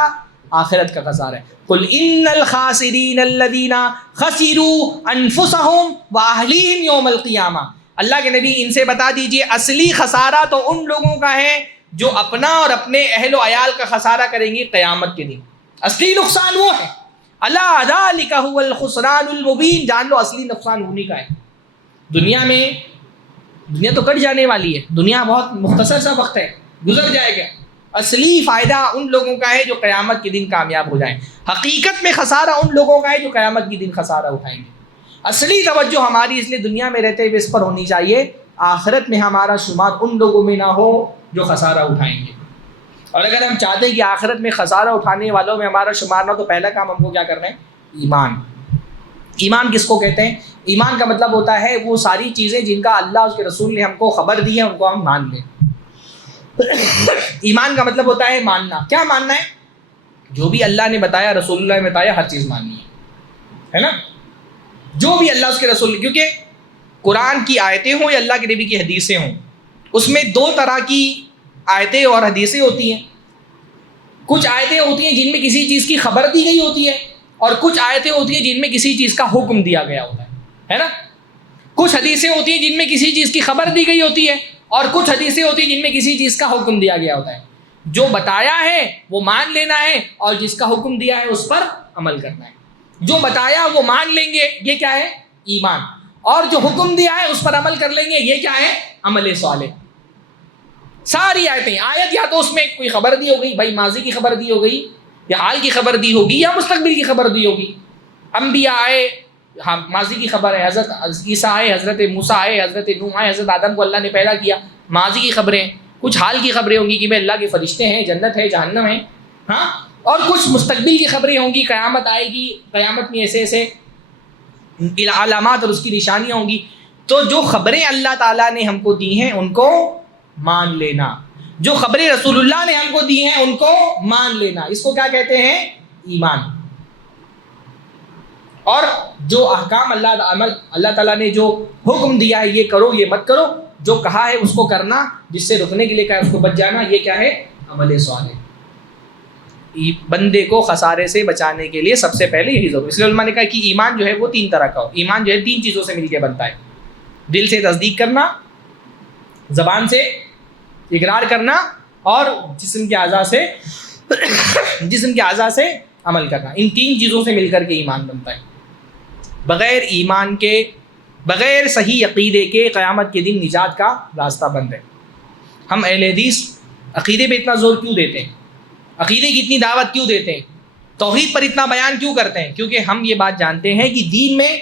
آخرت کا خسارہ ہے۔ قل ان الخاسرین الذین خسروا انفسهم واہلیہم یوم القیامہ، اللہ کے نبی ان سے بتا دیجئے اصلی خسارہ تو ان لوگوں کا ہے جو اپنا اور اپنے اہل و عیال کا خسارہ کریں گے قیامت کے دن۔ اصلی نقصان وہ ہے۔ الا ذلک هو الخسران المبین، جان لو اصلی نقصان انہی کا ہے۔ دنیا تو کٹ جانے والی ہے، دنیا بہت مختصر سا وقت ہے، گزر جائے گا۔ اصلی فائدہ ان لوگوں کا ہے جو قیامت کے دن کامیاب ہو جائیں۔ حقیقت میں خسارہ ان لوگوں کا ہے جو قیامت کے دن خسارہ اٹھائیں گے۔ اصلی توجہ ہماری اس لیے دنیا میں رہتے ہوئے اس پر ہونی چاہیے، آخرت میں ہمارا شمار ان لوگوں میں نہ ہو جو خسارہ اٹھائیں گے۔ اور اگر ہم چاہتے ہیں کہ آخرت میں خسارہ اٹھانے والوں میں ہمارا شمار نہ، تو پہلا کام ہم کو کیا کرنا ہے؟ ایمان۔ ایمان کس کو کہتے ہیں؟ ایمان کا مطلب ہوتا ہے وہ ساری چیزیں جن کا اللہ اس کے رسول نے ہم کو خبر دی ہے ان کو ہم مان لیں۔ ایمان کا مطلب ہوتا ہے ماننا۔ کیا ماننا ہے؟ جو بھی اللہ نے بتایا، رسول اللہ نے بتایا، ہر چیز ماننی ہے نا؟ جو بھی اللہ اس کے رسول، کیونکہ قرآن کی آیتیں ہوں یا اللہ کے نبی کی حدیثیں ہوں، اس میں دو طرح کی آیتیں اور حدیثیں ہوتی ہیں۔ کچھ آیتیں ہوتی ہیں جن میں کسی چیز کی خبر دی گئی ہوتی ہے، اور کچھ آیتیں ہوتی ہیں جن میں کسی چیز کا حکم دیا گیا ہوتا ہے نا؟ کچھ حدیثیں ہوتی ہیں جن میں کسی چیز کی خبر دی گئی ہوتی ہے، اور کچھ حدیثیں ہوتی ہیں جن میں کسی چیز کا حکم دیا گیا ہوتا ہے۔ جو بتایا ہے وہ مان لینا ہے، اور جس کا حکم دیا ہے اس پر عمل کرنا ہے۔ جو بتایا وہ مان لیں گے، یہ کیا ہے؟ ایمان۔ اور جو حکم دیا ہے اس پر عمل کر لیں گے، یہ کیا ہے؟ عمل صالح۔ ساری آیتیں، آیت یا تو اس میں کوئی خبر دی ہو گئی، بھائی ماضی کی خبر دی ہو گئی، یا حال کی خبر دی ہوگی، یا مستقبل کی خبر دی ہوگی۔ انبیاء آئے، ہاں ماضی کی خبر ہے، حضرت عیسیٰ آئے، حضرت موسیٰ آئے، حضرت نوح آئے، حضرت آدم کو اللہ نے پیدا کیا، ماضی کی خبریں۔ کچھ حال کی خبریں ہوں گی کہ بھائی اللہ کے فرشتے ہیں، جنت ہے، جہنم ہے، ہاں۔ اور کچھ مستقبل کی خبریں ہوں گی، قیامت آئے گی، قیامت میں ایسے ایسے علامات اور اس کی نشانیاں ہوں گی۔ تو جو خبریں اللہ تعالیٰ نے ہم کو دی ہیں ان کو مان لینا، جو خبریں رسول اللہ نے ہم کو دی ہیں ان کو مان لینا، اس کو کیا کہتے ہیں؟ ایمان۔ اور جو احکام اللہ تعالیٰ نے جو حکم دیا ہے، یہ کرو یہ مت کرو، جو کہا ہے اس کو کرنا، جس سے رکنے کے لیے کہا ہے اس کو بچ جانا، یہ کیا ہے؟ عمل صالح۔ بندے کو خسارے سے بچانے کے لیے سب سے پہلے یہی ضرور، اس لیے علماء نے کہا کہ ایمان جو ہے وہ تین طرح کا ہو۔ ایمان جو ہے تین چیزوں سے مل کے بنتا ہے: دل سے تصدیق کرنا، زبان سے اقرار کرنا، اور جسم کے اعضاء سے عمل کرنا۔ ان تین چیزوں سے مل کر کے ایمان بنتا ہے۔ بغیر ایمان کے، بغیر صحیح عقیدے کے قیامت کے دن نجات کا راستہ بند ہے۔ ہم اہل حدیث عقیدے پہ اتنا زور کیوں دیتے ہیں؟ عقیدے کی اتنی دعوت کیوں دیتے ہیں؟ توحید پر اتنا بیان کیوں کرتے ہیں؟ کیونکہ ہم یہ بات جانتے ہیں کہ دین میں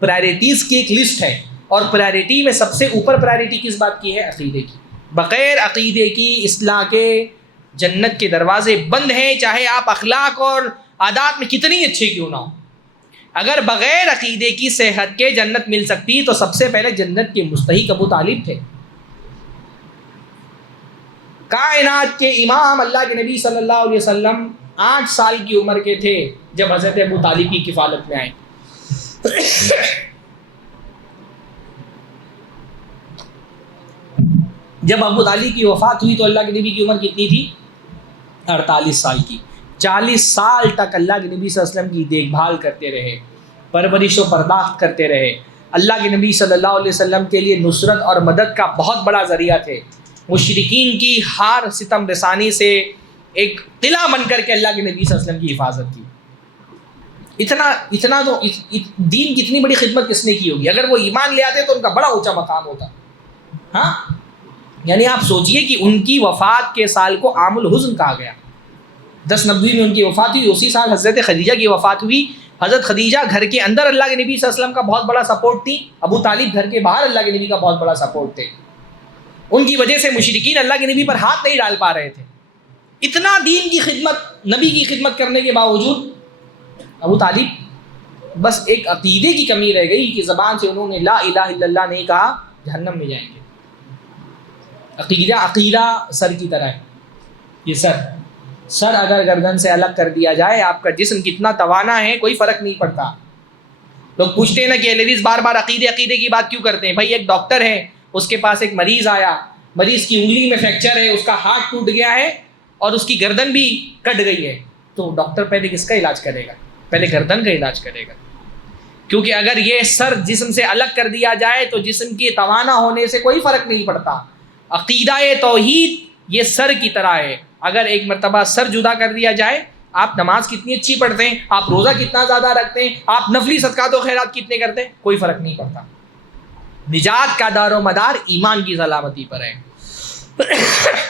پرائرٹیز کی ایک لسٹ ہے، اور پرائرٹی میں سب سے اوپر پرائرٹی کس بات کی ہے؟ عقیدے کی۔ بغیر عقیدے کی اصلاح کے جنت کے دروازے بند ہیں، چاہے آپ اخلاق اور عادات میں کتنی اچھے کیوں نہ ہو۔ اگر بغیر عقیدے کی صحت کے جنت مل سکتی تو سب سے پہلے جنت کے مستحق ابو طالب تھے۔ کائنات کے امام اللہ کے نبی صلی اللہ علیہ وسلم 8 سال کی عمر کے تھے جب حضرت ابو طالب کی کفالت میں آئے۔ جب ابو طالب کی وفات ہوئی تو اللہ کے نبی کی عمر کتنی تھی؟ 48 سال کی۔ 40 سال تک اللہ کے نبی صلی اللہ علیہ وسلم کی دیکھ بھال کرتے رہے، پرورش و پرداخت کرتے رہے۔ اللہ کے نبی صلی اللہ علیہ وسلم کے لیے نصرت اور مدد کا بہت بڑا ذریعہ تھے۔ مشرکین کی ہار ستم رسانی سے ایک قلعہ بن کر کے اللہ کے نبی صلی اللہ علیہ وسلم کی حفاظت کی۔ اتنا تو دین کی اتنی بڑی خدمت کس نے کی ہوگی؟ اگر وہ ایمان لے آتے تو ان کا بڑا اونچا مقام ہوتا۔ ہاں، یعنی آپ سوچئے کہ ان کی وفات کے سال کو عام الحزن کہا گیا. 1090 میں ان کی وفات ہوئی. اسی سال حضرت خدیجہ کی وفات ہوئی. حضرت خدیجہ گھر کے اندر اللہ کے نبی صلی اللہ علیہ وسلم کا بہت بڑا سپورٹ تھی. ابو طالب گھر کے باہر اللہ کے نبی کا بہت بڑا سپورٹ تھے. ان کی وجہ سے مشرکین اللہ کے نبی پر ہاتھ نہیں ڈال پا رہے تھے. اتنا دین کی خدمت, نبی کی خدمت کرنے کے باوجود ابو طالب بس ایک عقیدے کی کمی رہ گئی کہ زبان سے انہوں نے لا الہ الا اللہ نہیں کہا, جہنم میں جائیں گے. عقیدہ سر کی طرح ہے. یہ سر اگر گردن سے الگ کر دیا جائے, آپ کا جسم کتنا توانا ہے کوئی فرق نہیں پڑتا. لوگ پوچھتے ہیں نا کہ لیڈیز بار بار عقیدے کی بات کیوں کرتے ہیں. بھائی ایک ڈاکٹر ہے, اس کے پاس ایک مریض آیا, مریض کی انگلی میں فریکچر ہے, اس کا ہاتھ ٹوٹ گیا ہے اور اس کی گردن بھی کٹ گئی ہے, تو ڈاکٹر پہلے کس کا علاج کرے گا؟ پہلے گردن کا علاج کرے گا. کیونکہ اگر یہ سر جسم سے الگ کر دیا جائے تو جسم کے توانا ہونے سے کوئی فرق نہیں پڑتا. عقیدہ توحید یہ سر کی طرح ہے. اگر ایک مرتبہ سر جدا کر دیا جائے, آپ نماز کتنی اچھی پڑھتے ہیں, آپ روزہ کتنا زیادہ رکھتے ہیں, آپ نفلی صدقات و خیرات کتنے کرتے ہیں, کوئی فرق نہیں پڑتا. نجات کا دار و مدار ایمان کی سلامتی پر ہے.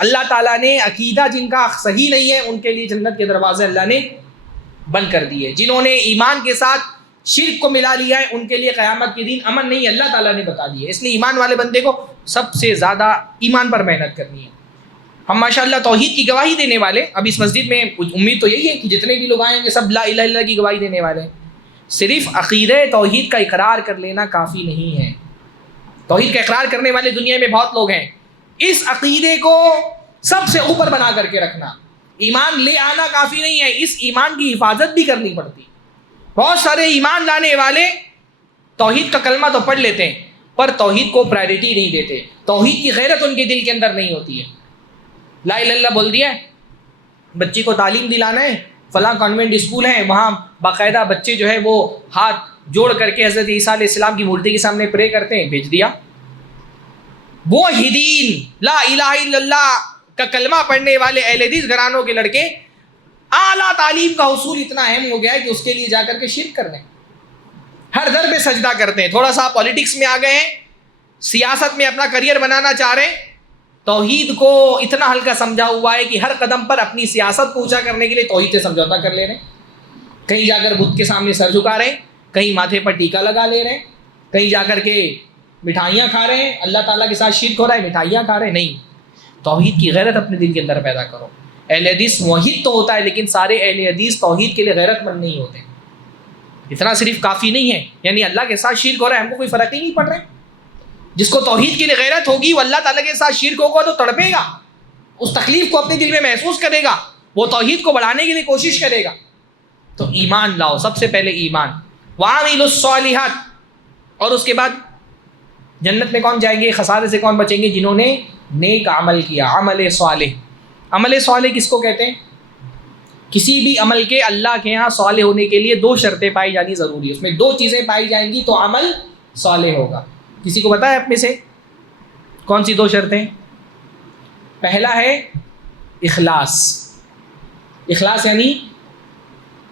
اللہ تعالیٰ نے عقیدہ جن کا صحیح نہیں ہے ان کے لیے جنت کے دروازے اللہ نے بند کر دیے. جنہوں نے ایمان کے ساتھ شرک کو ملا لیا ہے ان کے لیے قیامت کے دن امن نہیں, اللہ تعالیٰ نے بتا دیا. اس لیے ایمان والے بندے کو سب سے زیادہ ایمان پر محنت کرنی ہے. ہم ماشاءاللہ توحید کی گواہی دینے والے, اب اس مسجد میں امید تو یہی ہے کہ جتنے بھی لوگ آئیں گے سب لا الہ الا اللہ کی گواہی دینے والے ہیں. صرف عقیدہ توحید کا اقرار کر لینا کافی نہیں ہے. توحید کا اقرار کرنے والے دنیا میں بہت لوگ ہیں. اس عقیدے کو سب سے اوپر بنا کر کے رکھنا, ایمان لے آنا کافی نہیں ہے, اس ایمان کی حفاظت بھی کرنی پڑتی. بہت سارے ایمان لانے والے توحید کا کلمہ تو پڑھ لیتے ہیں پر توحید کو پرائرٹی نہیں دیتے. توحید کی غیرت ان کے دل کے اندر نہیں ہوتی ہے. لا الہ الا اللہ بول دیا ہے, بچی کو تعلیم دلانا ہے, فلاں کانوینٹ اسکول ہے, وہاں باقاعدہ بچے جو ہے وہ ہاتھ جوڑ کر کے حضرت عیسیٰ علیہ السلام کی مورتی کے سامنے پرے کرتے ہیں, بھیج دیا. موحدین لا الہ الا اللہ کا کلمہ پڑھنے والے اہل حدیث گھرانوں کے لڑکے اعلیٰ تعلیم کا حصول اتنا اہم ہو گیا ہے کہ اس کے لیے جا کر کے شرک کر رہے ہیں, ہر در پہ سجدہ کرتے ہیں. تھوڑا سا پالیٹکس میں آ گئے ہیں, سیاست میں اپنا کریئر بنانا چاہ رہے ہیں, توحید کو اتنا ہلکا سمجھا ہوا ہے کہ ہر قدم پر اپنی سیاست پوچھا کرنے کے لیے توحید سے سمجھوتا کر لے رہے ہیں. کہیں جا کر بت کے سامنے سر جھکا رہے ہیں, کہیں ماتھے پر ٹیکا لگا لے رہے ہیں, کہیں جا کر کے مٹھائیاں کھا رہے ہیں, اللہ تعالیٰ کے ساتھ شرک ہو رہا ہے, مٹھائیاں کھا رہے ہیں. نہیں, توحید کی غیرت اپنے دل کے اندر پیدا کرو. اہل حدیث موحد تو ہوتا ہے لیکن سارے اہل حدیث توحید کے لیے غیرت مند نہیں ہوتے. اتنا صرف کافی نہیں ہے, یعنی اللہ کے ساتھ شرک ہو رہا ہے ہم کو کوئی فرق ہی نہیں پڑ رہا ہے. جس کو توحید کے لیے غیرت ہوگی وہ اللہ تعالیٰ کے ساتھ شرک ہوگا تو تڑپے گا, اس تکلیف کو اپنے دل میں محسوس کرے گا, وہ توحید کو بڑھانے کے لیے کوشش کرے گا. تو ایمان لاؤ, سب سے پہلے ایمان. وَعَمِلُوا الصَّالِحَاتِ, اور اس کے بعد جنت میں کون جائیں گے, خسارے سے کون بچیں گے, جنہوں نے نیک عمل کیا. عمل صالح, عمل صالح کس کو کہتے ہیں؟ کسی بھی عمل کے اللہ کے ہاں صالح ہونے کے لیے 2 شرطیں پائی جانی ضروری ہے. اس میں 2 چیزیں پائی جائیں گی تو عمل صالح ہوگا. کسی کو پتہ ہے اپنے سے کون سی 2 شرطیں؟ پہلا ہے اخلاص. اخلاص یعنی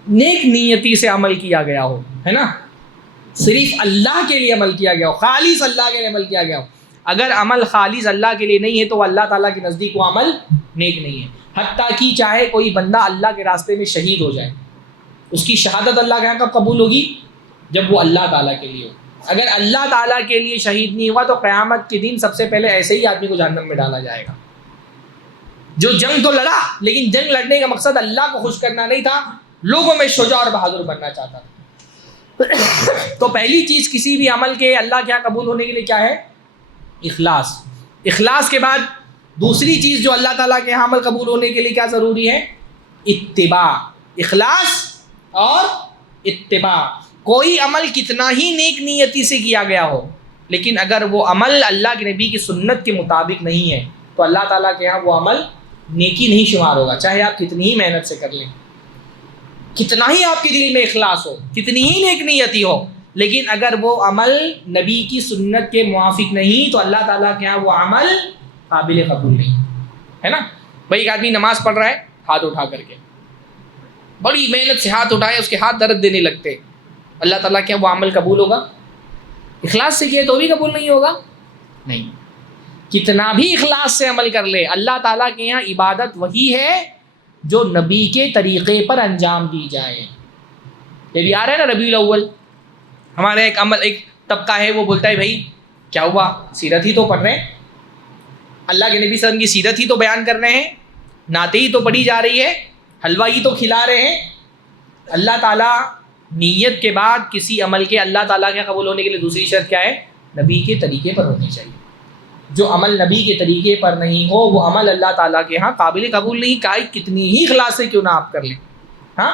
نیک نیتی سے عمل کیا گیا ہو, ہے نا, صرف اللہ کے لیے عمل کیا گیا ہو, خالص اللہ کے لیے عمل کیا گیا ہو. اگر عمل خالص اللہ کے لیے نہیں ہے تو وہ اللہ تعالیٰ کے نزدیک وہ عمل نیک نہیں ہے. حتیٰ کہ چاہے کوئی بندہ اللہ کے راستے میں شہید ہو جائے, اس کی شہادت اللہ کے یہاں کب قبول ہوگی؟ جب وہ اللہ تعالیٰ کے لیے ہو. اگر اللہ تعالیٰ کے لیے شہید نہیں ہوا تو قیامت کے دن سب سے پہلے ایسے ہی آدمی کو جہنم میں ڈالا جائے گا. جو جنگ تو لڑا لیکن جنگ لڑنے کا مقصد اللہ کو خوش کرنا نہیں تھا, لوگوں میں شجاع اور بہادر بننا چاہتا تھا. تو پہلی چیز کسی بھی عمل کے اللہ کے یہاں قبول ہونے کے لیے کیا ہے؟ اخلاص. اخلاص کے بعد دوسری چیز جو اللہ تعالیٰ کے عمل قبول ہونے کے لیے کیا ضروری ہے؟ اتباع. اخلاص اور اتباع. کوئی عمل کتنا ہی نیک نیتی سے کیا گیا ہو لیکن اگر وہ عمل اللہ کے نبی کی سنت کے مطابق نہیں ہے تو اللہ تعالیٰ کے ہاں وہ عمل نیکی نہیں شمار ہوگا. چاہے آپ کتنی ہی محنت سے کر لیں, کتنا ہی آپ کے دل میں اخلاص ہو, کتنی ہی نیک نیتی ہو, لیکن اگر وہ عمل نبی کی سنت کے موافق نہیں تو اللہ تعالیٰ کے ہاں وہ عمل قابل قبول نہیں, ہے نا. بھائی ایک آدمی نماز پڑھ رہا ہے ہاتھ اٹھا کر کے, بڑی محنت سے ہاتھ اٹھائے, اس کے ہاتھ درد دینے لگتے, اللہ تعالیٰ کے وہ عمل قبول ہوگا؟ اخلاص سے کیے تو بھی قبول نہیں ہوگا. نہیں, کتنا بھی اخلاص سے عمل کر لے، اللہ تعالیٰ کے یہاں عبادت وہی ہے جو نبی کے طریقے پر انجام دی جائے۔ یہ بھی آ رہا ہے نا ربیع الاول، ہمارے ایک طبقہ ہے وہ بولتا ہے بھائی کیا ہوا، سیرت ہی تو پڑھ رہے ہیں، اللہ کے نبی صلی اللہ علیہ وسلم کی سیرت ہی تو بیان کر رہے ہیں، نعتیں ہی تو پڑھی جا رہی ہے، حلوہ ہی تو کھلا رہے ہیں۔ اللہ تعالیٰ نیت کے بعد کسی عمل کے اللہ تعالیٰ کے قبول ہونے کے لیے دوسری شرط کیا ہے؟ نبی کے طریقے پر ہونی چاہیے۔ جو عمل نبی کے طریقے پر نہیں ہو وہ عمل اللہ تعالیٰ کے ہاں قابل قبول نہیں، کائی کتنی ہی اخلاص سے کیوں نہ آپ کر لیں۔ ہاں،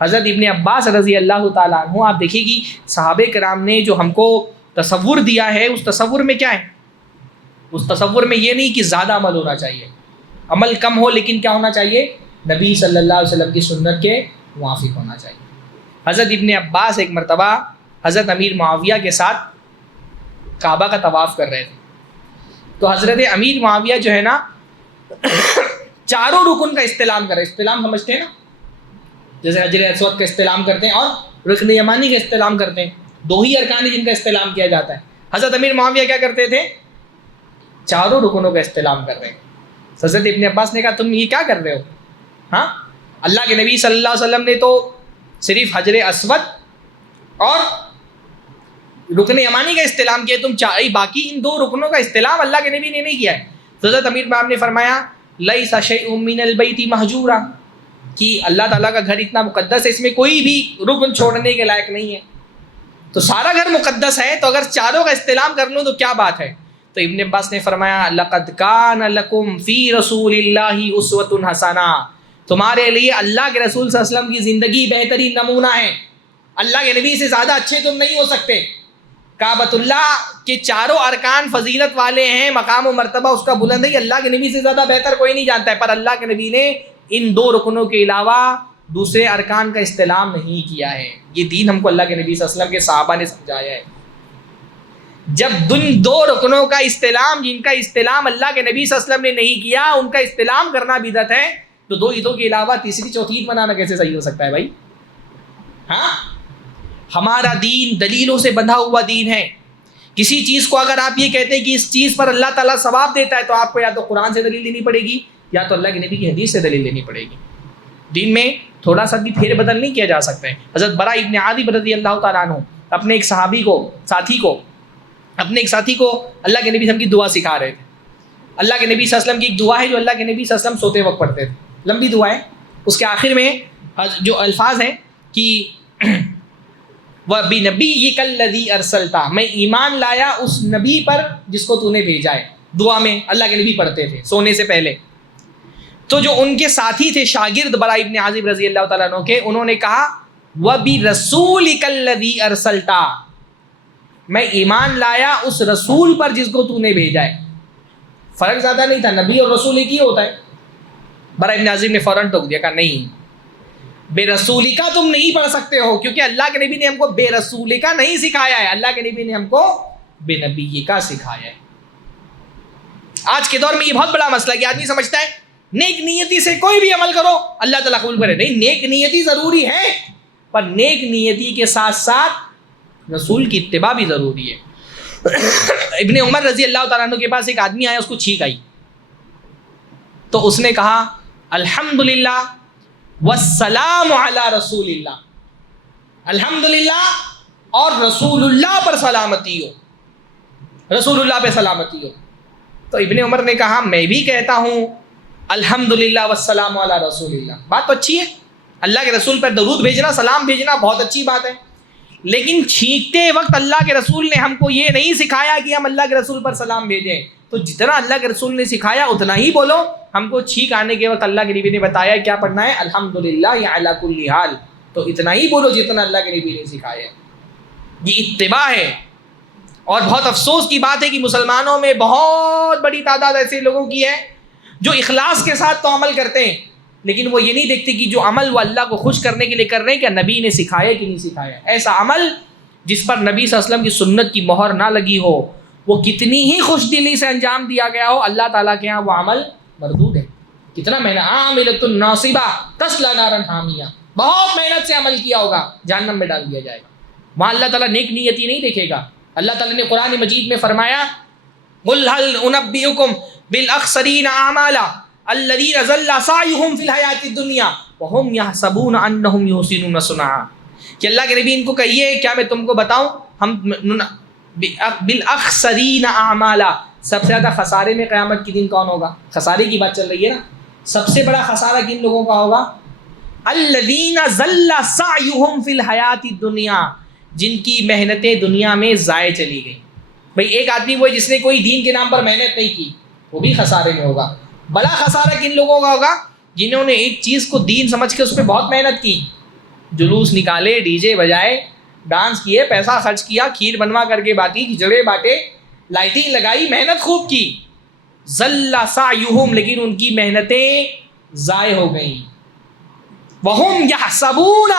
حضرت ابن عباس رضی اللہ تعالیٰ عنہ، آپ دیکھیے کہ صحابہ کرام نے جو ہم کو تصور دیا ہے، اس تصور میں کیا ہے؟ اس تصور میں یہ نہیں کہ زیادہ عمل ہونا چاہیے، عمل کم ہو لیکن کیا ہونا چاہیے؟ نبی صلی اللہ علیہ وسلم کی سنت کے موافق ہونا چاہیے۔ حضرت ابن عباس ایک مرتبہ حضرت امیر معاویہ کے ساتھ کعبہ کا طواف کر رہے تھے، تو حضرت امیر معاویہ جو ہے نا چاروں رکن کا استلام کر رہے۔ استلام سمجھتے ہیں نا، جیسے حجر اسود کا استلام کرتے ہیں اور رکن یمانی کا استلام کرتے ہیں، دو ہی ارکان ہیں جن کا استلام کیا جاتا ہے۔ حضرت امیر معاویہ کیا کرتے تھے؟ چاروں رکنوں کا استلام کر رہے ہیں۔ حضرت ابن عباس نے کہا تم یہ کیا کر رہے ہو؟ ہاں، اللہ کے نبی صلی اللہ علیہ وسلم نے تو صرف حجر اسود اور رکن یمانی کا استلام کیا، تم باقی ان دو رکنوں کا استلام اللہ کے نبی نے نہیں کیا ہے۔ حضرت امیر صاحب نے فرمایا لیس شیء من البیت مہجورا، کہ اللہ تعالیٰ کا گھر اتنا مقدس ہے، اس میں کوئی بھی رکن چھوڑنے کے لائق نہیں ہے، تو سارا گھر مقدس ہے، تو اگر چاروں کا استلام کر لوں تو کیا بات ہے؟ تو ابن عباس نے فرمایا لقد کان لکم فی رسول اللہ اسوۃ حسنہ، تمہارے لیے اللہ کے رسول صلی اللہ علیہ وسلم کی زندگی بہترین نمونہ ہے، اللہ کے نبی سے زیادہ اچھے تم نہیں ہو سکتے۔ کعبۃ اللہ کے چاروں ارکان فضیلت والے ہیں، مقام و مرتبہ اس کا بلند ہے، اللہ کے نبی سے زیادہ بہتر کوئی نہیں جانتا ہے، پر اللہ کے نبی نے ان دو رکنوں کے علاوہ دوسرے ارکان کا استلام نہیں کیا ہے۔ یہ دین ہم کو اللہ کے نبی صلی اللہ علیہ وسلم کے صحابہ نے سمجھایا ہے۔ جب دو رکنوں کا استلام، جن کا استلام اللہ کے نبی صلی اللہ علیہ وسلم نے نہیں کیا، ان کا استلام کرنا بدعت ہے، تو دو عیدوں کے علاوہ تیسری چوتھی عید منانا کیسے صحیح ہو سکتا ہے بھائی؟ ہاں، ہمارا دین دلیلوں سے بندھا ہوا دین ہے۔ کسی چیز کو اگر آپ یہ کہتے ہیں کہ اس چیز پر اللہ تعالیٰ ثواب دیتا ہے، تو آپ کو یا تو قرآن سے دلیل دینی پڑے گی یا تو اللہ کے نبی کی حدیث سے دلیل دینی پڑے گی۔ دین میں تھوڑا سا بھی پھیر بدل نہیں کیا جا سکتا ہے۔ حضرت برا ابن عازب رضی اللہ تعالیٰ عنہ اپنے ایک ساتھی کو اللہ کے نبی صلی اللہ علیہ وسلم کی دعا سکھا رہے تھے۔ اللہ کے نبی صلی اللہ علیہ وسلم کی ایک دعا ہے جو اللہ کے نبی صلی اللہ علیہ وسلم سوتے وقت پڑھتے تھے، لمبی دعا ہے، اس کے آخر میں جو الفاظ ہیں کہ وَبِنَبِيِّكَ الَّذِي أَرْسَلْتَ، میں ایمان لایا اس نبی پر جس کو تو نے بھیجا ہے۔ دعا میں اللہ کے نبی پڑھتے تھے سونے سے پہلے۔ تو جو ان کے ساتھی تھے شاگرد برا ابن عازب رضی اللہ تعالیٰ عنہ کے، انہوں نے کہا وَبِرَسُولِكَ الَّذِي أَرْسَلْتَ، میں ایمان لایا اس رسول پر جس کو تو نے بھیجا ہے۔ فرق زیادہ نہیں تھا، نبی اور رسول ایک ہی ہوتا ہے۔ برا ابن عازب نے فوراً ٹوک دیا، کہا نہیں، بے رسولی کا تم نہیں پڑھ سکتے ہو، کیونکہ اللہ کے نبی نے ہم کو بے رسولی کا نہیں سکھایا ہے، اللہ کے نبی نے ہم کو بے نبی کا سکھایا ہے۔ آج کے دور میں یہ بہت بڑا مسئلہ ہے کہ آدمی سمجھتا ہے نیک نیتی سے کوئی بھی عمل کرو اللہ تعالیٰ قبول کرے۔ نہیں، نیک نیتی ضروری ہے، پر نیک نیتی کے ساتھ ساتھ رسول کی اتباع بھی ضروری ہے۔ ابن عمر رضی اللہ تعالیٰ عنہ کے پاس ایک آدمی آیا، اس کو چھینک آئی، تو اس نے کہا الحمدللہ والسلام علی رسول اللہ، الحمدللہ اور رسول اللہ پر سلامتی ہو، رسول اللہ پہ سلامتی ہو۔ تو ابن عمر نے کہا میں بھی کہتا ہوں الحمدللہ والسلام علی رسول اللہ، بات تو اچھی ہے، اللہ کے رسول پر درود بھیجنا، سلام بھیجنا بہت اچھی بات ہے، لیکن چھینکتے وقت اللہ کے رسول نے ہم کو یہ نہیں سکھایا کہ ہم اللہ کے رسول پر سلام بھیجیں، تو جتنا اللہ کے رسول نے سکھایا اتنا ہی بولو۔ ہم کو چھینک آنے کے وقت اللہ کے نبی نے بتایا کیا پڑھنا ہے، الحمدللہ یا علی کل حال، تو اتنا ہی بولو جتنا اللہ کے نبی نے سکھایا ہے۔ یہ اتباع ہے۔ اور بہت افسوس کی بات ہے کہ مسلمانوں میں بہت بڑی تعداد ایسے لوگوں کی ہے جو اخلاص کے ساتھ تو عمل کرتے ہیں، لیکن وہ یہ نہیں دیکھتے کہ جو عمل وہ اللہ کو خوش کرنے کے لیے کر رہے ہیں کیا نبی نے سکھایا کہ نہیں سکھایا۔ ایسا عمل جس پر نبی صلی اللہ علیہ وسلم کی سنت کی مہر نہ لگی ہو، وہ کتنی ہی خوش دلی سے انجام دیا گیا ہو، اللہ تعالیٰ کے ہاں وہ عمل مردود ہے۔ کتنا محنت، عاملۃ ناصبہ تصلی نارا حامیہ، بہت محنت سے عمل کیا ہوگا، جہنم میں ڈال دیا جائے گا۔ وہاں اللہ تعالیٰ نیک نیتی نہیں دیکھے گا۔ اللہ تعالیٰ نے قرآن مجید میں فرمایا قل هل انبئکم بالاخسرین اعمالا الذین ضل سعیہم فی الحیاۃ الدنیا وہم یحسبون انہم یحسنون صنعا، کہ اللہ کے نبی ان کو کہیے کیا میں تم کو بتاؤں ہم بالاخسرین اعمالا، سب سے زیادہ خسارے میں قیامت کے دن کون ہوگا؟ خسارے کی بات چل رہی ہے نا، سب سے بڑا خسارہ کن لوگوں کا ہوگا؟ الذین ضل سعیہم فی الحیاۃ الدنیا، جن کی محنتیں دنیا میں ضائع چلی گئی۔ بھئی ایک آدمی وہ ہے جس نے کوئی دین کے نام پر محنت نہیں کی، وہ بھی خسارے میں ہوگا۔ بڑا خسارہ کن لوگوں کا ہوگا؟ جنہوں نے ایک چیز کو دین سمجھ کے اس پہ بہت محنت کی، جلوس نکالے، ڈی جے بجائے، ڈانس کیے، پیسہ خرچ کیا، کھیر بنوا کر کے باٹی، کھچڑے بانٹے، لائٹنگ لگائی، محنت خوب کی، ضل سعیہم، لیکن ان کی محنتیں ضائع ہو گئیں۔ وہم یحسبون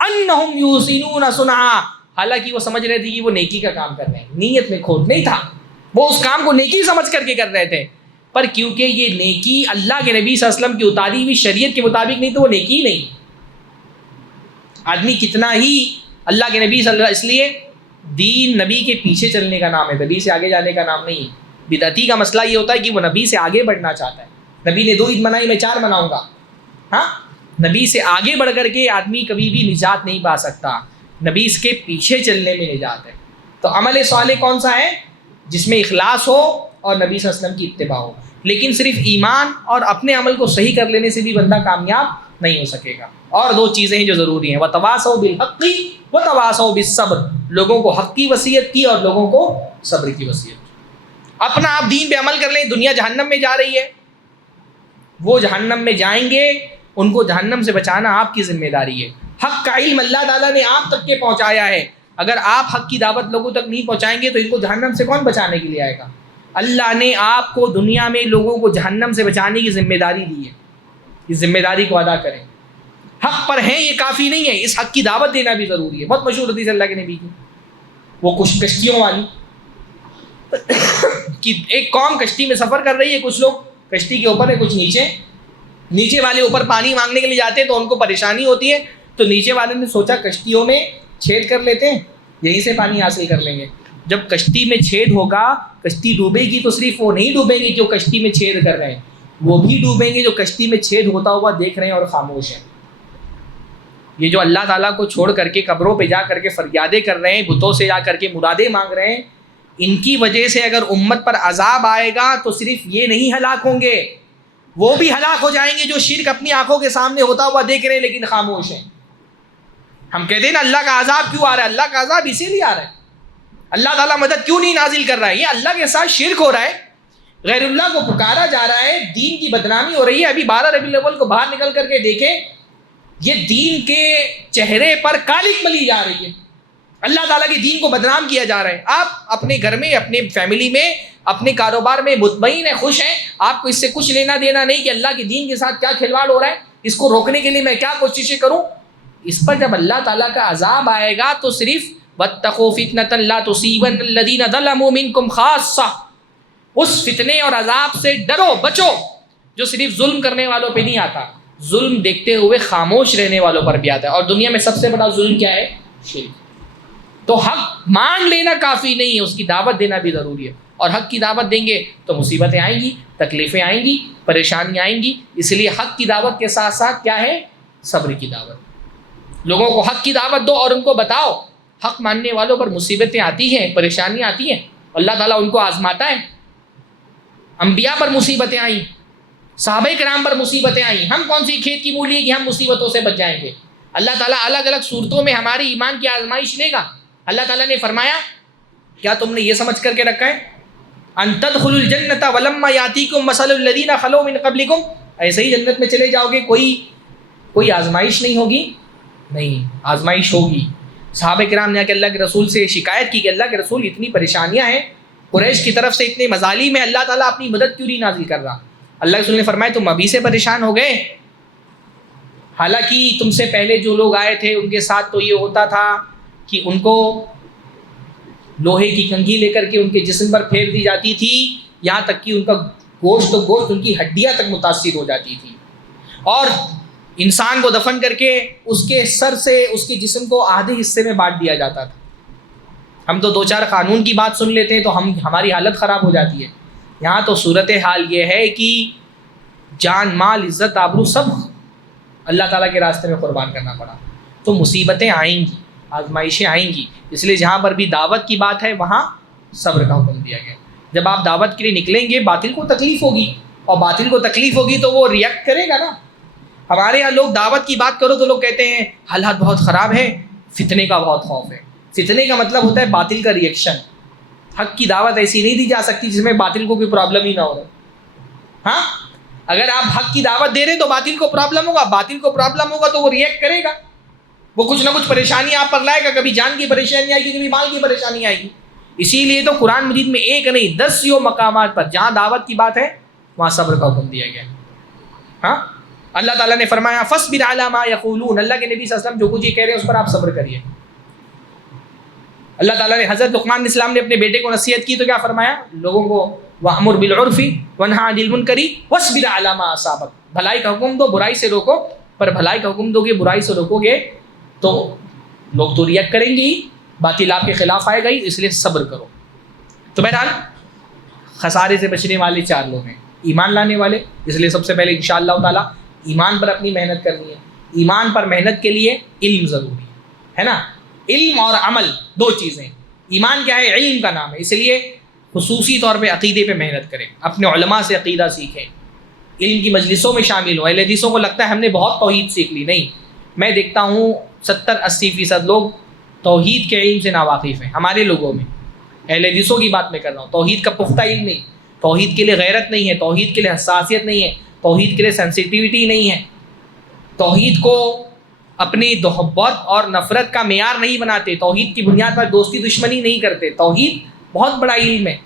انہم یحسنون صنعا، حالانکہ وہ سمجھ رہے تھے کہ وہ نیکی کا کام کر رہے ہیں، نیت میں کھوٹ نہیں تھا، وہ اس کام کو نیکی سمجھ کر کے کر رہے تھے، پر کیونکہ یہ نیکی اللہ کے نبی صلی اللہ علیہ وسلم کی اتاری ہوئی شریعت کے مطابق نہیں تو وہ نیکی نہیں۔ آدمی کتنا ہی اللہ کے نبی صلی اللہ، اس لیے دین نبی کے پیچھے چلنے کا نام ہے، نبی سے آگے جانے کا نام نہیں۔ بدعتی کا مسئلہ یہ ہوتا ہے کہ وہ نبی سے آگے بڑھنا چاہتا ہے، نبی نے 2 عید منائی میں 4 مناؤں گا، ہاں، نبی سے آگے بڑھ کر کے آدمی کبھی بھی نجات نہیں پا سکتا، نبی اس کے پیچھے چلنے میں نجات ہے۔ تو عمل صالح کون سا ہے؟ جس میں اخلاص ہو اور نبی صلی اللہ علیہ وسلم کی اتباع ہو، لیکن صرف ایمان اور اپنے عمل کو صحیح کر لینے سے بھی بندہ کامیاب نہیں ہو سکے گا۔ اور 2 چیزیں ہیں جو ضروری ہیں، وتواصوا بالحق وتواصوا بالصبر، لوگوں کو حق کی وصیت کی اور لوگوں کو صبر کی وصیت کی۔ اپنا آپ دین پہ عمل کر لیں، دنیا جہنم میں جا رہی ہے، وہ جہنم میں جائیں گے، ان کو جہنم سے بچانا آپ کی ذمہ داری ہے۔ حق کا علم اللہ تعالیٰ نے آپ تک کے پہنچایا ہے، اگر آپ حق کی دعوت لوگوں تک نہیں پہنچائیں گے تو ان کو جہنم سے کون بچانے کے لیے آئے گا؟ اللہ نے آپ کو دنیا میں لوگوں کو جہنم سے بچانے کی ذمہ داری دی ہے، اس ذمہ داری کو ادا کریں۔ حق پر ہیں یہ کافی نہیں ہے، اس حق کی دعوت دینا بھی ضروری ہے۔ بہت مشہور حدیث اللہ کے نبی کی، وہ کچھ کشتیوں والی کہ ایک قوم کشتی میں سفر کر رہی ہے، کچھ لوگ کشتی کے اوپر ہے، کچھ نیچے والے اوپر پانی مانگنے کے لیے جاتے ہیں تو ان کو پریشانی ہوتی ہے، تو نیچے والے نے سوچا کشتیوں میں چھید کر لیتے ہیں، یہیں سے پانی حاصل کر لیں گے۔ جب کشتی میں چھید ہوگا، کشتی ڈوبے گی تو صرف وہ نہیں ڈوبیں گے جو کشتی میں چھید کر رہے ہیں، وہ بھی ڈوبیں گے جو کشتی میں چھید ہوتا ہوا دیکھ رہے ہیں اور خاموش ہیں۔ یہ جو اللہ تعالیٰ کو چھوڑ کر کے قبروں پہ جا کر کے فریادیں کر رہے ہیں، بتوں سے جا کر کے مرادیں مانگ رہے ہیں، ان کی وجہ سے اگر امت پر عذاب آئے گا تو صرف یہ نہیں ہلاک ہوں گے، وہ بھی ہلاک ہو جائیں گے جو شرک اپنی آنکھوں کے سامنے ہوتا ہوا دیکھ رہے ہیں لیکن خاموش ہیں۔ ہم کہتے ہیں نا اللہ کا عذاب کیوں آ رہا ہے؟ اللہ کا عذاب اسی لیے آ رہا ہے، اللہ تعالیٰ مدد کیوں نہیں نازل کر رہا ہے؟ یہ اللہ کے ساتھ شرک ہو رہا ہے، غیر اللہ کو پکارا جا رہا ہے، دین کی بدنامی ہو رہی ہے۔ ابھی 12 ربیع الاول کو باہر نکل کر کے دیکھیں، یہ دین کے چہرے پر کالک ملی جا رہی ہے، اللہ تعالیٰ کے دین کو بدنام کیا جا رہا ہے۔ آپ اپنے گھر میں، اپنے فیملی میں، اپنے کاروبار میں مطمئن ہیں، خوش ہیں، آپ کو اس سے کچھ لینا دینا نہیں کہ اللہ کے دین کے ساتھ کیا کھلواڑ ہو رہا ہے، اس کو روکنے کے لیے میں کیا کوششیں کروں۔ اس پر جب اللہ تعالیٰ کا عذاب آئے گا تو صرف وَاتَّقُوا فِتْنَةً لَا تُصِيبَنَّ الَّذِينَ ظَلَمُوا مِنكُمْ خَاصَّةً، اس فتنے اور عذاب سے ڈرو، بچو، جو صرف ظلم کرنے والوں پہ نہیں آتا، ظلم دیکھتے ہوئے خاموش رہنے والوں پر بھی آتا ہے۔ اور دنیا میں سب سے بڑا ظلم کیا ہے؟ شرک۔ تو حق مان لینا کافی نہیں ہے، اس کی دعوت دینا بھی ضروری ہے، اور حق کی دعوت دیں گے تو مصیبتیں آئیں گی، تکلیفیں آئیں گی، پریشانیاں آئیں گی۔ اس لیے حق کی دعوت کے ساتھ ساتھ کیا ہے؟ صبر کی دعوت۔ لوگوں کو حق کی دعوت دو اور ان کو بتاؤ حق ماننے والوں پر مصیبتیں آتی ہیں، پریشانیاں آتی ہیں، اللہ تعالیٰ ان کو آزماتا ہے۔ انبیاء پر مصیبتیں آئیں، صحابہ کرام پر مصیبتیں آئیں، ہم کون سی کھیت کی مولی ہے کہ ہم مصیبتوں سے بچ جائیں گے؟ اللہ تعالیٰ الگ الگ صورتوں میں ہماری ایمان کی آزمائش لے گا۔ اللہ تعالیٰ نے فرمایا، کیا تم نے یہ سمجھ کر کے رکھا ہے ان تدخلوا الجنۃ ولما یاتیکم مثل الذین خلوا من قبلکم، ایسے ہی جنت میں چلے جاؤ گے، کوئی آزمائش نہیں ہوگی؟ نہیں، آزمائش ہوگی۔ صحابہ کرام نے آ کے اللہ کے رسول سے شکایت کی کہ اللہ کے رسول اتنی پریشانیاں ہیں، قریش کی طرف سے اتنے مظالم ہیں، اللہ تعالیٰ اپنی مدد کیوں نہیں نازل کر رہا؟ اللہ کے رسول نے فرمایا تم ابھی سے پریشان ہو گئے، حالانکہ تم سے پہلے جو لوگ آئے تھے ان کے ساتھ تو یہ ہوتا تھا کہ ان کو لوہے کی کنگھی لے کر کے ان کے جسم پر پھیر دی جاتی تھی، یہاں تک کہ ان کا گوشت و گوشت ان کی ہڈیاں تک متاثر ہو جاتی تھی، اور انسان کو دفن کر کے اس کے سر سے اس کے جسم کو آدھے حصے میں بانٹ دیا جاتا تھا۔ ہم تو 2-4 قانون کی بات سن لیتے ہیں تو ہماری حالت خراب ہو جاتی ہے. یہاں تو صورت حال یہ ہے کہ جان مال عزت آبرو سب اللہ تعالیٰ کے راستے میں قربان کرنا پڑا. تو مصیبتیں آئیں گی, آزمائشیں آئیں گی, اس لیے جہاں پر بھی دعوت کی بات ہے وہاں صبر کا حکم دیا گیا. جب آپ دعوت کے لیے نکلیں گے باطل کو تکلیف ہوگی, اور باطل کو تکلیف ہوگی تو وہ ریئیکٹ کرے گا نا. ہمارے یہاں لوگ دعوت کی بات کرو تو لوگ کہتے ہیں حالات بہت خراب ہیں, فتنے کا بہت خوف ہے. فتنے کا مطلب ہوتا ہے باطل کا ریئیکشن. حق کی دعوت ایسی نہیں دی جا سکتی جس میں باطل کو کوئی پرابلم ہی نہ ہو. ہاں, اگر آپ حق کی دعوت دے رہے تو باطل کو پرابلم ہوگا, باطل کو پرابلم ہوگا تو وہ ریئیکٹ کرے گا, وہ کچھ نہ کچھ پریشانی آپ پر لائے گا. کبھی جان کی پریشانی آئے گی, کبھی مال کی پریشانی آئے گی. اسی لیے تو قرآن مجید میں 1 نہیں 10 مقامات پر جہاں دعوت کی بات ہے وہاں صبر کا حکم دیا گیا. ہاں, اللہ تعالیٰ نے فرمایا فاصبر علی ما یقولون, اللہ کے نبی صلی اللہ علیہ وسلم جو کچھ یہ کہہ رہے ہیں اس پر آپ صبر کریے. اللہ تعالیٰ نے حضرت لقمان علیہ السلام نے اپنے بیٹے کو نصیحت کی تو کیا فرمایا, لوگوں کو وَأْمُرْ بِالْعُرْفِ وَانْهَ عَنِ الْمُنْكَرِ وَاصْبِرْ عَلَىٰ مَا أَصَابَكَ, بھلائی کا حکم دو برائی سے روکو, پر بھلائی کا حکم دو گے برائی سے روکو گے تو لوگ تو ریئیکٹ کریں گی, باطل آپ کے خلاف آئے گا ہی, اس لیے صبر کرو. تو بہرحال خسارے سے بچنے والے 4 لوگ ہیں. ایمان لانے والے, اس لیے سب سے پہلے انشاءاللہ تعالیٰ ایمان پر اپنی محنت کرنی ہے. ایمان پر محنت کے لیے علم ضروری ہے نا, علم اور عمل 2 چیزیں. ایمان کیا ہے, علم کا نام ہے, اس لیے خصوصی طور پہ عقیدے پہ محنت کریں, اپنے علماء سے عقیدہ سیکھیں, علم کی مجلسوں میں شامل ہوں. اہل حدیثوں کو لگتا ہے ہم نے بہت توحید سیکھ لی, نہیں, میں دیکھتا ہوں 70-80% لوگ توحید کے علم سے ناواقف ہیں ہمارے لوگوں میں. اہل حدیثوں کی بات میں کر رہا ہوں, توحید کا پختہ علم نہیں, توحید کے لیے غیرت نہیں ہے, توحید کے لیے حساسیت نہیں ہے, توحید کے لیے سینسٹیوٹی نہیں ہے, توحید کو اپنی محبت اور نفرت کا معیار نہیں بناتے, توحید کی بنیاد پر دوستی دشمنی نہیں کرتے. توحید بہت بڑا علم ہے.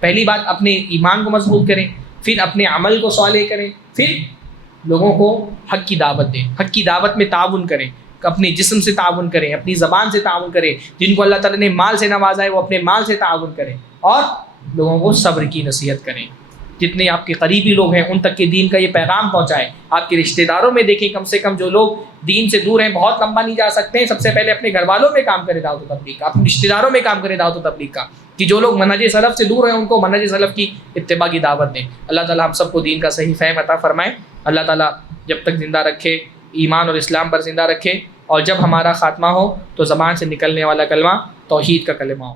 پہلی بات اپنے ایمان کو مضبوط کریں, پھر اپنے عمل کو صالح کریں, پھر لوگوں کو حق کی دعوت دیں, حق کی دعوت میں تعاون کریں, اپنے جسم سے تعاون کریں, اپنی زبان سے تعاون کریں, جن کو اللہ تعالیٰ نے مال سے نوازا ہے وہ اپنے مال سے تعاون کریں, اور لوگوں کو صبر کی نصیحت کریں. جتنے آپ کے قریبی لوگ ہیں ان تک کے دین کا یہ پیغام پہنچائیں. آپ کے رشتہ داروں میں دیکھیں, کم سے کم جو لوگ دین سے دور ہیں, بہت لمبا نہیں جا سکتے ہیں, سب سے پہلے اپنے گھر والوں میں کام کرے دعوت و تبلیغ کا, اپنے رشتہ داروں میں کام کرے دعوت و تبلیغ کا, کہ جو لوگ منہج سلف سے دور ہیں ان کو منہج سلف کی اتباع کی دعوت دیں. اللہ تعالیٰ ہم سب کو دین کا صحیح فہم عطا فرمائے. اللہ تعالیٰ جب تک زندہ رکھے ایمان اور اسلام پر زندہ رکھے, اور جب ہمارا خاتمہ ہو تو زبان سے نکلنے والا کلمہ توحید کا کلمہ ہو.